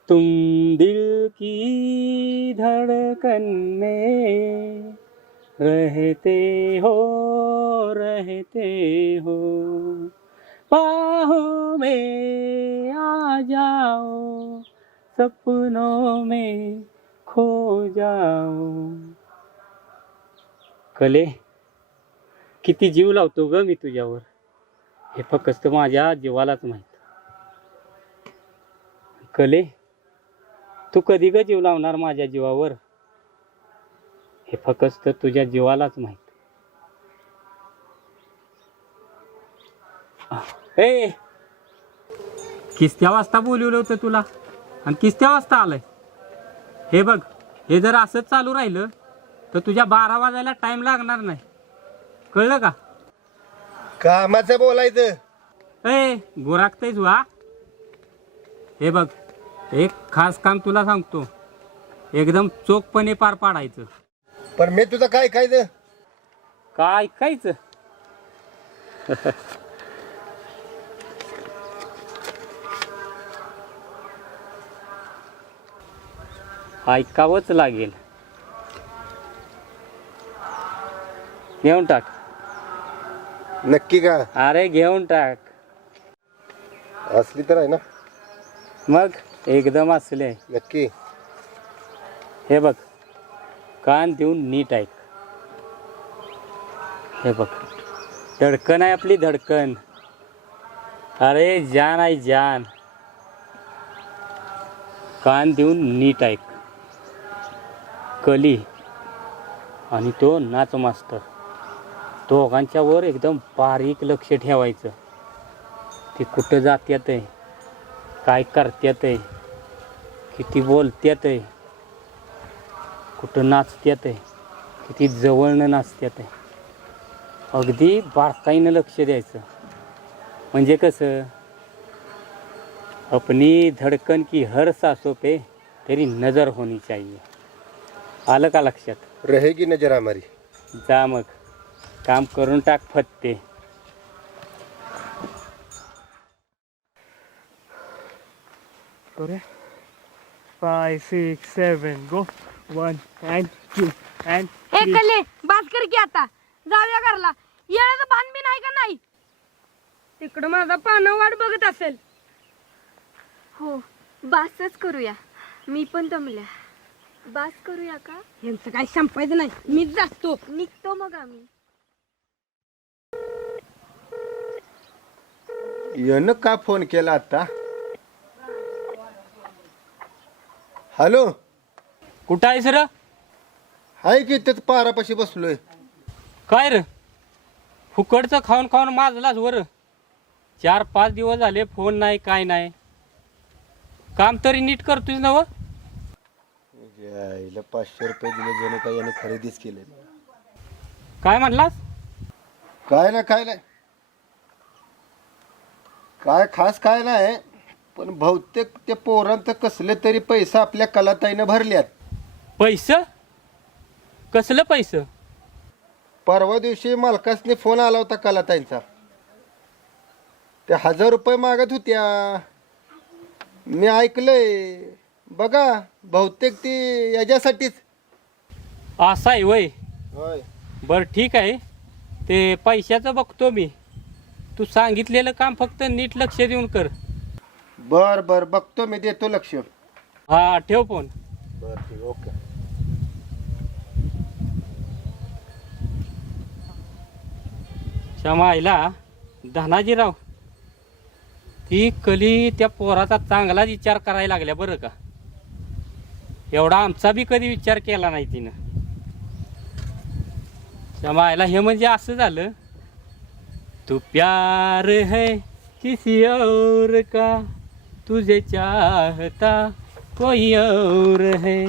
तुम दिल की धड़कन में रहते हो बाहों में आ जाओ सपनों में खो जाओ. कले किती जीव लावतो ग मी तुझ्यावर, हे फक्त माझ्या जीवालाच माहित. कले तू कधी ग जीव लावणार माझ्या जीवावर, हे फक्त तुझ्या जीवालाच माहित. ए किस्त्या वाजता बोलवलं होतं तुला आणि किस्त्या वाजता आलंय. हे बघ, हे जर असंच चालू राहिलं तर तुझ्या 12 वाजायला टाइम लागणार नाही, कळलं का? कामाचं बोलायचं. ए गोराखतेस वा. हे बघ, एक खास काम तुला सांगतो, एकदम चोखपणे पार पाडायचं. पण मी तुझं काय खायचं? काय ऐकायचं? ऐकावंच लागेल. घेऊन टाक. नक्की का? अरे घेऊन टाक. असली तर आहे ना? मग एकदम असले. नक्की. हे बघ, कान देऊन नीट ऐक. हे बघ, धडकन आहे आपली, धडकन. अरे जान आहे जान. कान देऊन नीट ऐक. कली आणि तो नाच मास्तर, दोघांच्या वर एकदम बारीक लक्ष ठेवायचं. ते कुठं जात्यात आहे, काय करत्यात आहे, किती बोलत्यात आहे, कुठं नाचत्यात आहे, किती जवळनं नाचत्यात आहे. अगदी बारकाईनं लक्ष द्यायचं. म्हणजे कसं, अपनी धडकन की हर सांसों पे तेरी नजर होनी चाहिए. आलं का लक्षात? रहेगी नजर हमारी. जा मग काम करून टाक फत्ते. करूया. 5 6 7 गो. 1 and 2 and 3. कले बास कर की आता, जाऊया घरला. येण्याचं भान बी नाही का नाही? तिकडं माझा पानं वाट बघत असेल. हो, बासच करूया. मी पण दमल्या. बास करूया का? यांचं काय संपायचं नाही, मीच जातो. निघतो मग आम्ही. यानं का फोन केला आता? हॅलो, कुठं आहेस र? हाय की तेच पारापाशी बसलोय. काय र, फुकटचं खाऊन खाऊन माजलास वर. 4-5 दिवस झाले फोन नाही, काय नाही. काम तरी नीट करतोय ना? यायला 500 रुपये दिले जणू काही याने खरेदीच केले. काय म्हणलास? काय नाही काय खास काय नाही, पण बहुतेक ते पोरांत कसले तरी पैसे आपल्या कलाताईनं भरल्यात. पैसे? कसलं पैसे? परवा दिवशी मालकासने फोन आला होता कलाताईंचा. ते 1000 रुपये मागत होत्या. मी ऐकलंय. बघा, बहुतेक ती याच्यासाठीच. असं आहे वय. होय. बरं ठीक आहे, ते पैशाचं बघतो मी. तू सांगितलेलं काम फक्त नीट लक्ष देऊन कर. बर बघतो मी, देतो लक्ष. हा ठेव फोन. बर ठीक, ओके. शमाईला धनाजीराव, ती कली त्या पोराचा चांगलाच विचार करायला लागल्या बरं का. एवढा आमचा बी कधी विचार केला नाही तिनं. शमाईला हे म्हणजे असं झालं, तू प्यार है किसी और का, तुझे चाहता कोई और है,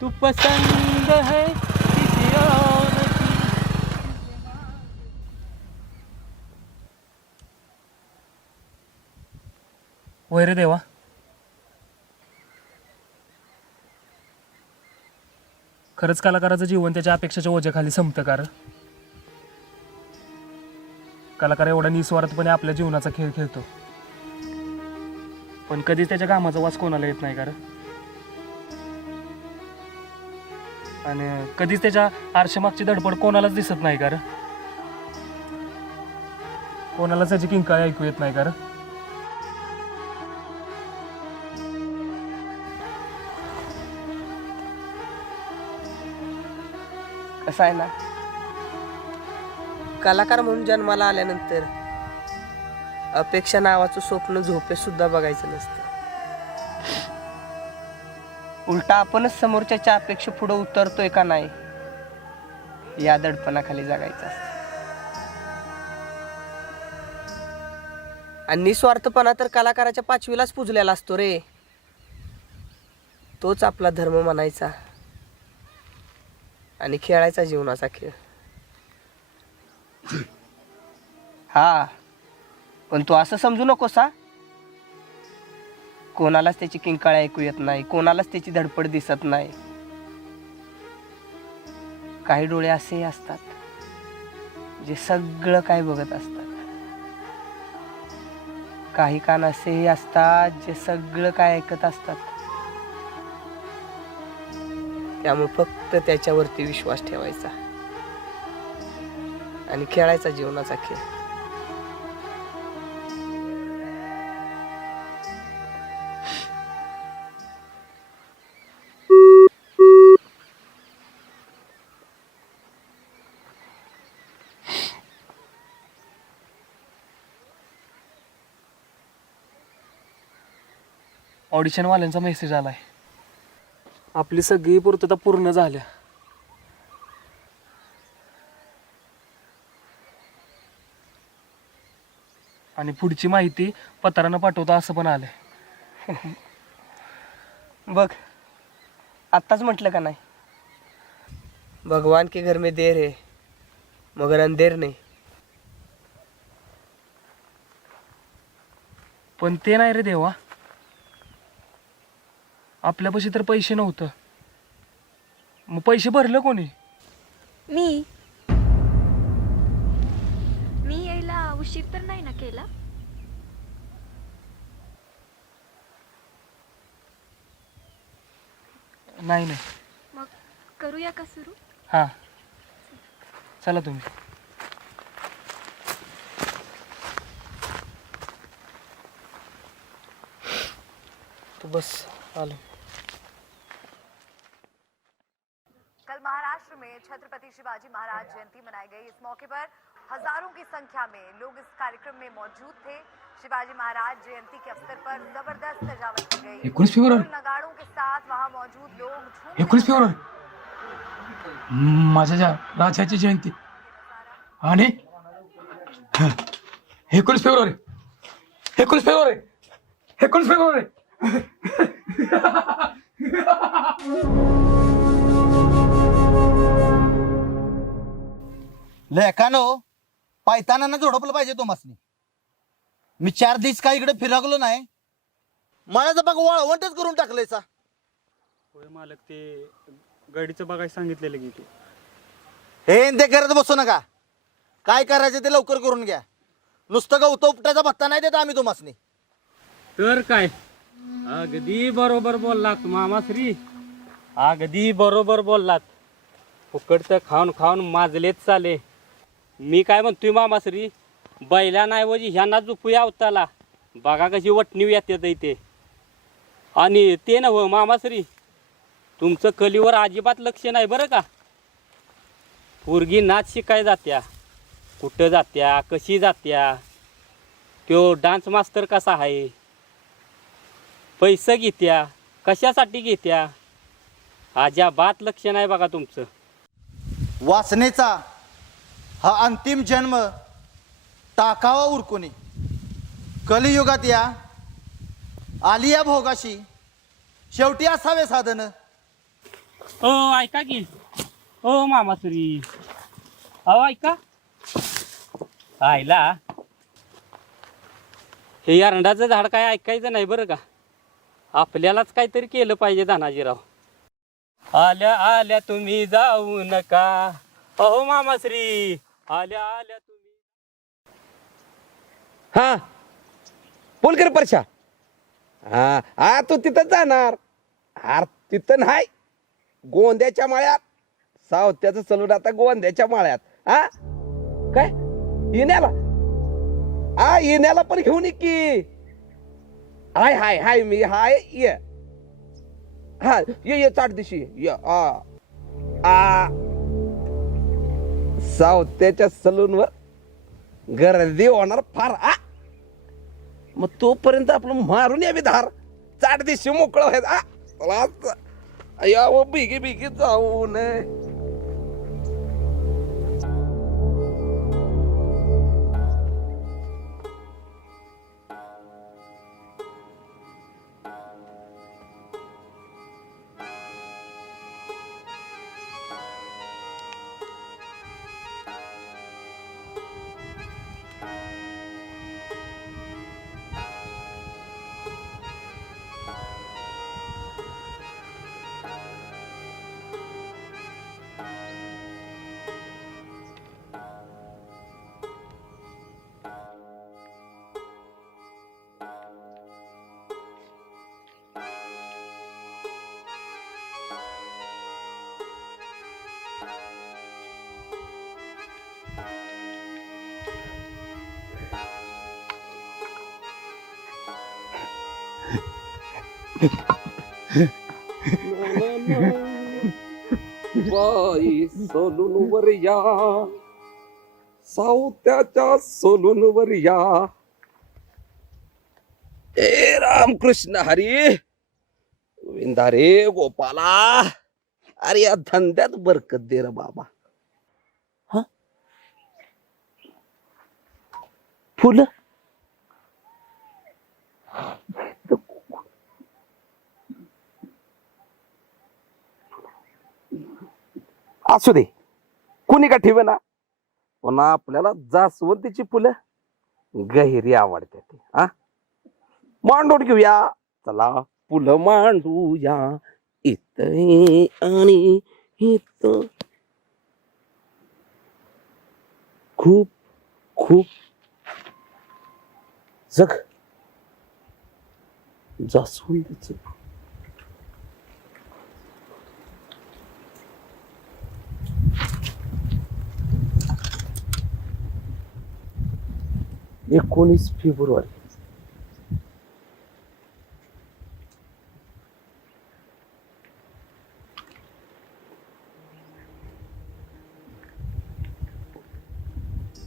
तू पसंद है किसी और की. वय रे देवा, खरंच कलाकाराचं जीवन त्याच्या अपेक्षेच्या ओझ्याखाली संपतं का रे? कलाकार एवढा निस्वार्थपणे आपल्या जीवनाचा खेळ खेळतो, पण कधीच त्याच्या कामाचा वास कोणाला येत नाही का रे? आणि कधीच त्याच्या आरशामागची धडपड कोणालाच दिसत नाही का रे? कोणालाच त्याची किंकाळी ऐकू येत नाही का रे? कसं आहे ना, कलाकार म्हणून जन्माला आल्यानंतर अपेक्षा नावाचं स्वप्न झोपेत सुद्धा बघायचं नसतं. उलटा आपणच समोरच्याच्या अपेक्षा पुढे उतरतोय का नाही या दडपणाखाली जगायचं असतं. आणि निस्वार्थपणा तर कलाकाराच्या 5वीलाच पुजलेला असतो रे. तोच आपला धर्म म्हणायचा आणि खेळायचा जीवनाचा खेळ. हा, पण तू असं समजू नकोस हा, कोणालाच त्याची किंकाळी ऐकू येत नाही, कोणालाच त्याची धडपड दिसत नाही. काही डोळे असेही असतात जे सगळं काय बघत असतात, काही कान असेही असतात जे सगळं काय ऐकत असतात. त्यामुळे फक्त त्याच्यावरती विश्वास ठेवायचा आणि खेळायचा जीवनाचा खेळ. ऑडिशनवाल्यांचा मेसेज आलाय. आपली सगळी पूर्तता पूर्ण झाल्या आणि पुढची माहिती पत्रानं पाठवता असं पण आलंय. बघ, आत्ताच म्हटलं का नाही, भगवान के घर में देर है मगर अंधेर नहीं. पण ते नाही रे देवा, आपल्यापाशी तर पैसे नव्हतं, मग पैसे भरलं कोणी? मी यायला उशीर तर नाही ना केला? नाही. मग करूया का सुरू? हां, चला तुम्ही. तो बस आलो. कल महाराष्ट्र में छत्रपति शिवाजी महाराज जयंती मनाई गई. इस मौके पर हजारों की संख्या में लोग इस कार्यक्रम में मौजूद थे. शिवाजी महाराज जयंती के अवसर पर जबरदस्त सजावट की गई. 19 फेब्रुवारी नगाड़ों के साथ वहां मौजूद लोग 19 फेब्रुवारी माझ्या राजाची जयंती आणि 19 फेब्रुवारी 19 फेब्रुवारी 19 फेब्रुवारी लेखानो पायताना झोडपलं पाहिजे तुम्हाला. मी 4 दिवस काय इकडे फिरकलो नाही, मला बघ वाळवंटच करून टाकलंय सा. होय मालक, ते गाडीचं बघायला सांगितलेलं की ते. हे ते करत बसू नका, काय करायचं ते लवकर करून घ्या. नुसतं गवतो उपटायचा भत्ता नाही देत आम्ही तुम्हाला. तर काय, अगदी बरोबर बोललात मामाश्री, अगदी बरोबर बोललात. फुकटचं खाऊन खाऊन माजलेच चाले. मी काय म्हणतोय मामाश्री, बैलांऐवजी ह्यांना झुपूया अवताला. बघा कशी वटणी येतात इथे. आणि ते नव्ह मामाश्री, तुमचं कलीवर अजिबात लक्ष नाही बरं का. पोरगी नाच शिकाय जात्या, कुठं जात्या, कशी जात्या, तो डान्स मास्टर कसा आहे, पैसे घेत्या, कशासाठी घेत्या, अजिबात लक्ष नाही बघा तुमचं. वासनेचा हा अंतिम जन्म टाकावा उरकुनी. कलियुगात या आली या भोगाशी, शेवटी असावे साधन. ओ ऐका की, ओ मामासुरी, अहो ऐका. आयला हे एरंडाचं झाड काय ऐकायचं नाही बरं का. आपल्यालाच काहीतरी केलं पाहिजे धनाजीराव. आल्या आल्या तुम्ही जाऊ नका, अहो मामाश्री, आल्या आल्या तुम्ही. हा बोल कर परशा. हा हा तू तिथं जाणार. अरे तिथं नाही, गोंद्याच्या माळ्यात. सावत्याचं सलून आता गोंद्याच्या माळ्यात. हा काय येण्याला, हा येण्याला पण घेऊन ये की. हाय हाय हाय मी हाय ये. हा ये 4 दिवशी ये. सावत्याच्या सलूनवर गर्दी होणार फार. मग तोपर्यंत आपलं मारून यावी धार. 4 दिवशी मोकळं व्हायचं. यावं बिगी बिगी जाऊन. बाई सोलूनवर या, सावत्याच्या सोलूनवर या. ए रामकृष्ण हरी गोविंदा रे गोपाला. अरे या धंद्यात बरकत दे रे बाबा. हा फुलं असू दे, कुणी का ठेवे ना. पुन्हा आपल्याला जास्वंदीची फुलं गहिरी आवडते. हा मांडून घेऊया. चला फुलं मांडूया इथ आणि इथ. खूप खूप जग जास्वंदीच. एकोणीस फेब्रुवारी.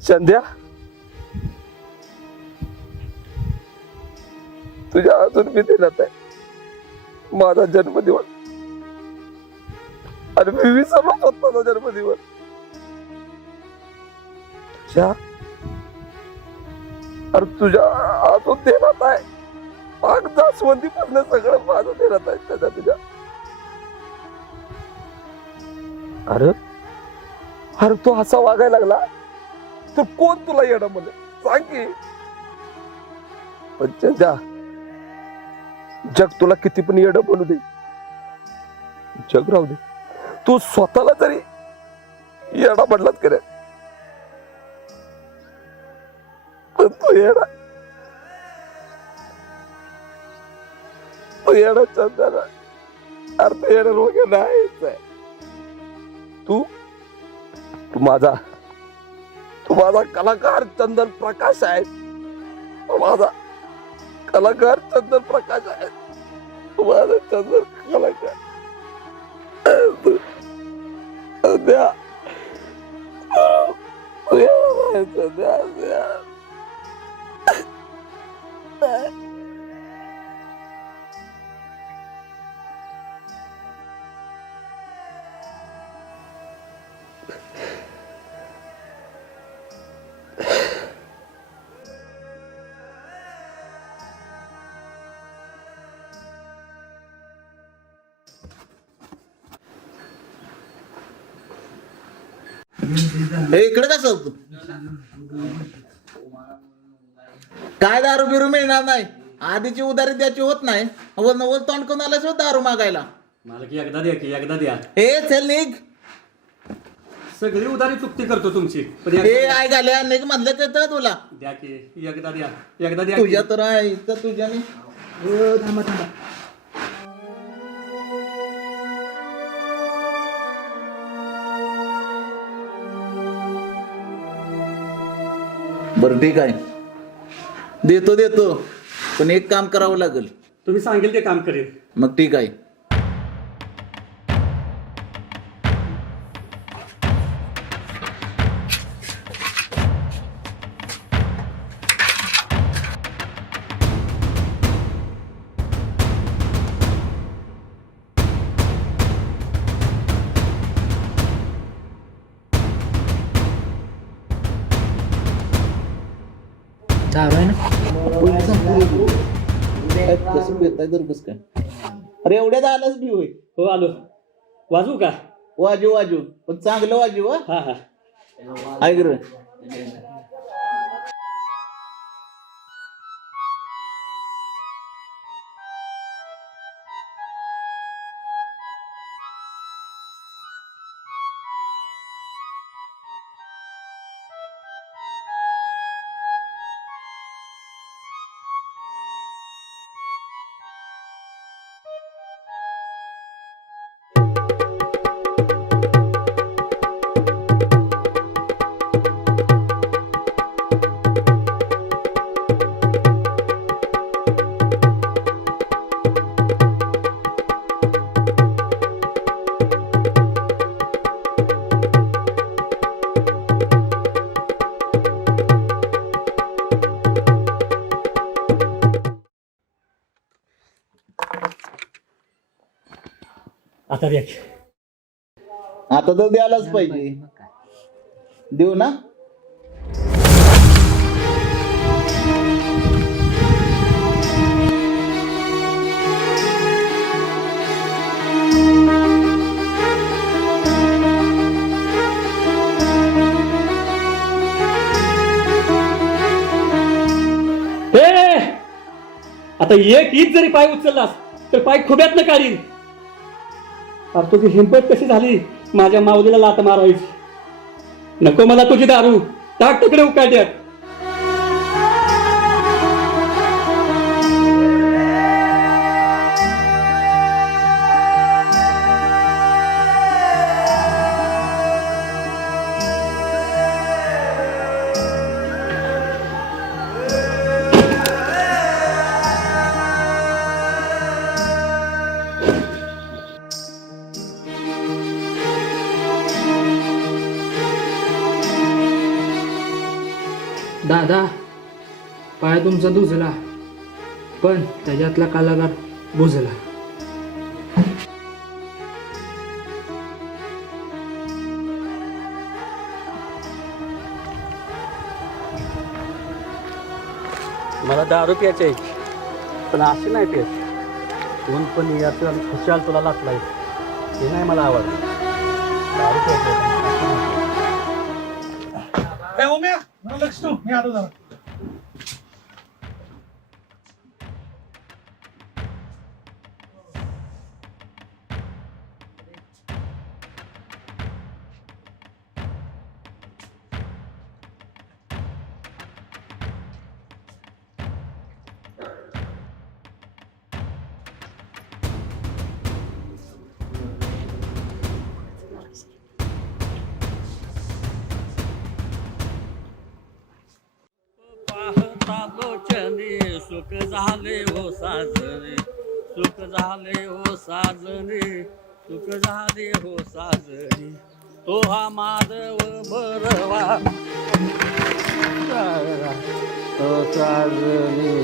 संध्या तुझ्या अजून मी देण्यात आहे माझा जन्मदिवस. आणि मी विसरलो स्वतःचा जन्मदिवस. अरे तुझ्या अजून देण्यात आहे. पाक जास्वंदी पासून सगळं माझं देण्यात आहे त्याच्या तुझ्या. अरे अरे तू असा वागायला लागला. तर कोण तुला येणं म्हणे सांग की. पण चंद्या, जग तुला किती पण येणं म्हणू दे, जग राहू दे, तू स्वतःला जरी येणा म्हणलाच करे, पण तू येणा चंद्याला अर्थ येणं रोग नाहीच आहे. तू माझा कलाकार चंदन प्रकाश आहे. माझा कलाकार चंदन प्रकाश आहे. माझा चंदन कलाकार सध्या हे इकडे कसं होतं? काय दारू बिरू मिळणार नाही, आधीची उधारी द्यायची होत नाही. नवल तोंड करून आलास हो दारू मागायला. मला की एकदा द्या की एकदा द्या. हे चल निघ. सगळी उधारी चुकती करतो तुमची, पण हे आय घाल्या निघ म्हणलं तर तुला द्या की एकदा द्या, एकदा द्या. तुझ्या तर आहे तर तुझ्याने. थांबा थांबा. बरं ठीक आहे, देतो पण एक काम करावं लागेल. तुम्ही सांगेल ते काम करेल. मग ठीक आहे. कसं पेताय तर कस काय? अरे एवढ्यात आलंच भी होय. हो आलो. वाजू का? वाजू पण चांगलं वाजू. हा हा. ऐक रे, आता द्या. आता तर द्यायलाच पाहिजे. देऊ ना. आता एक ईद जरी पाय उचललास तर पाय खुब्यातनं काढीन. अरे तुझी हिंमत कशी झाली माझ्या माऊलीला लात मारायची? नको मला तुझी दारू, टाक तिकडे उकाट्यात. दादा, पाय तुमचा दुजला पण त्याच्यातला कलाकार बुजला. मला दारू प्यायची आहे पण अशी नाही प्यायची. कोण पण याचं खुशाल तुला लागलाय हे नाही मला आवडलं. दारू प्यायची लक्ष ठेव, मी आलो जरा. पाहता लोचने सुख झाले हो साजरे, सुख झाले हो साजरे, सुख झाले हो साजरे. तो हा माधव बरवा तो साजरे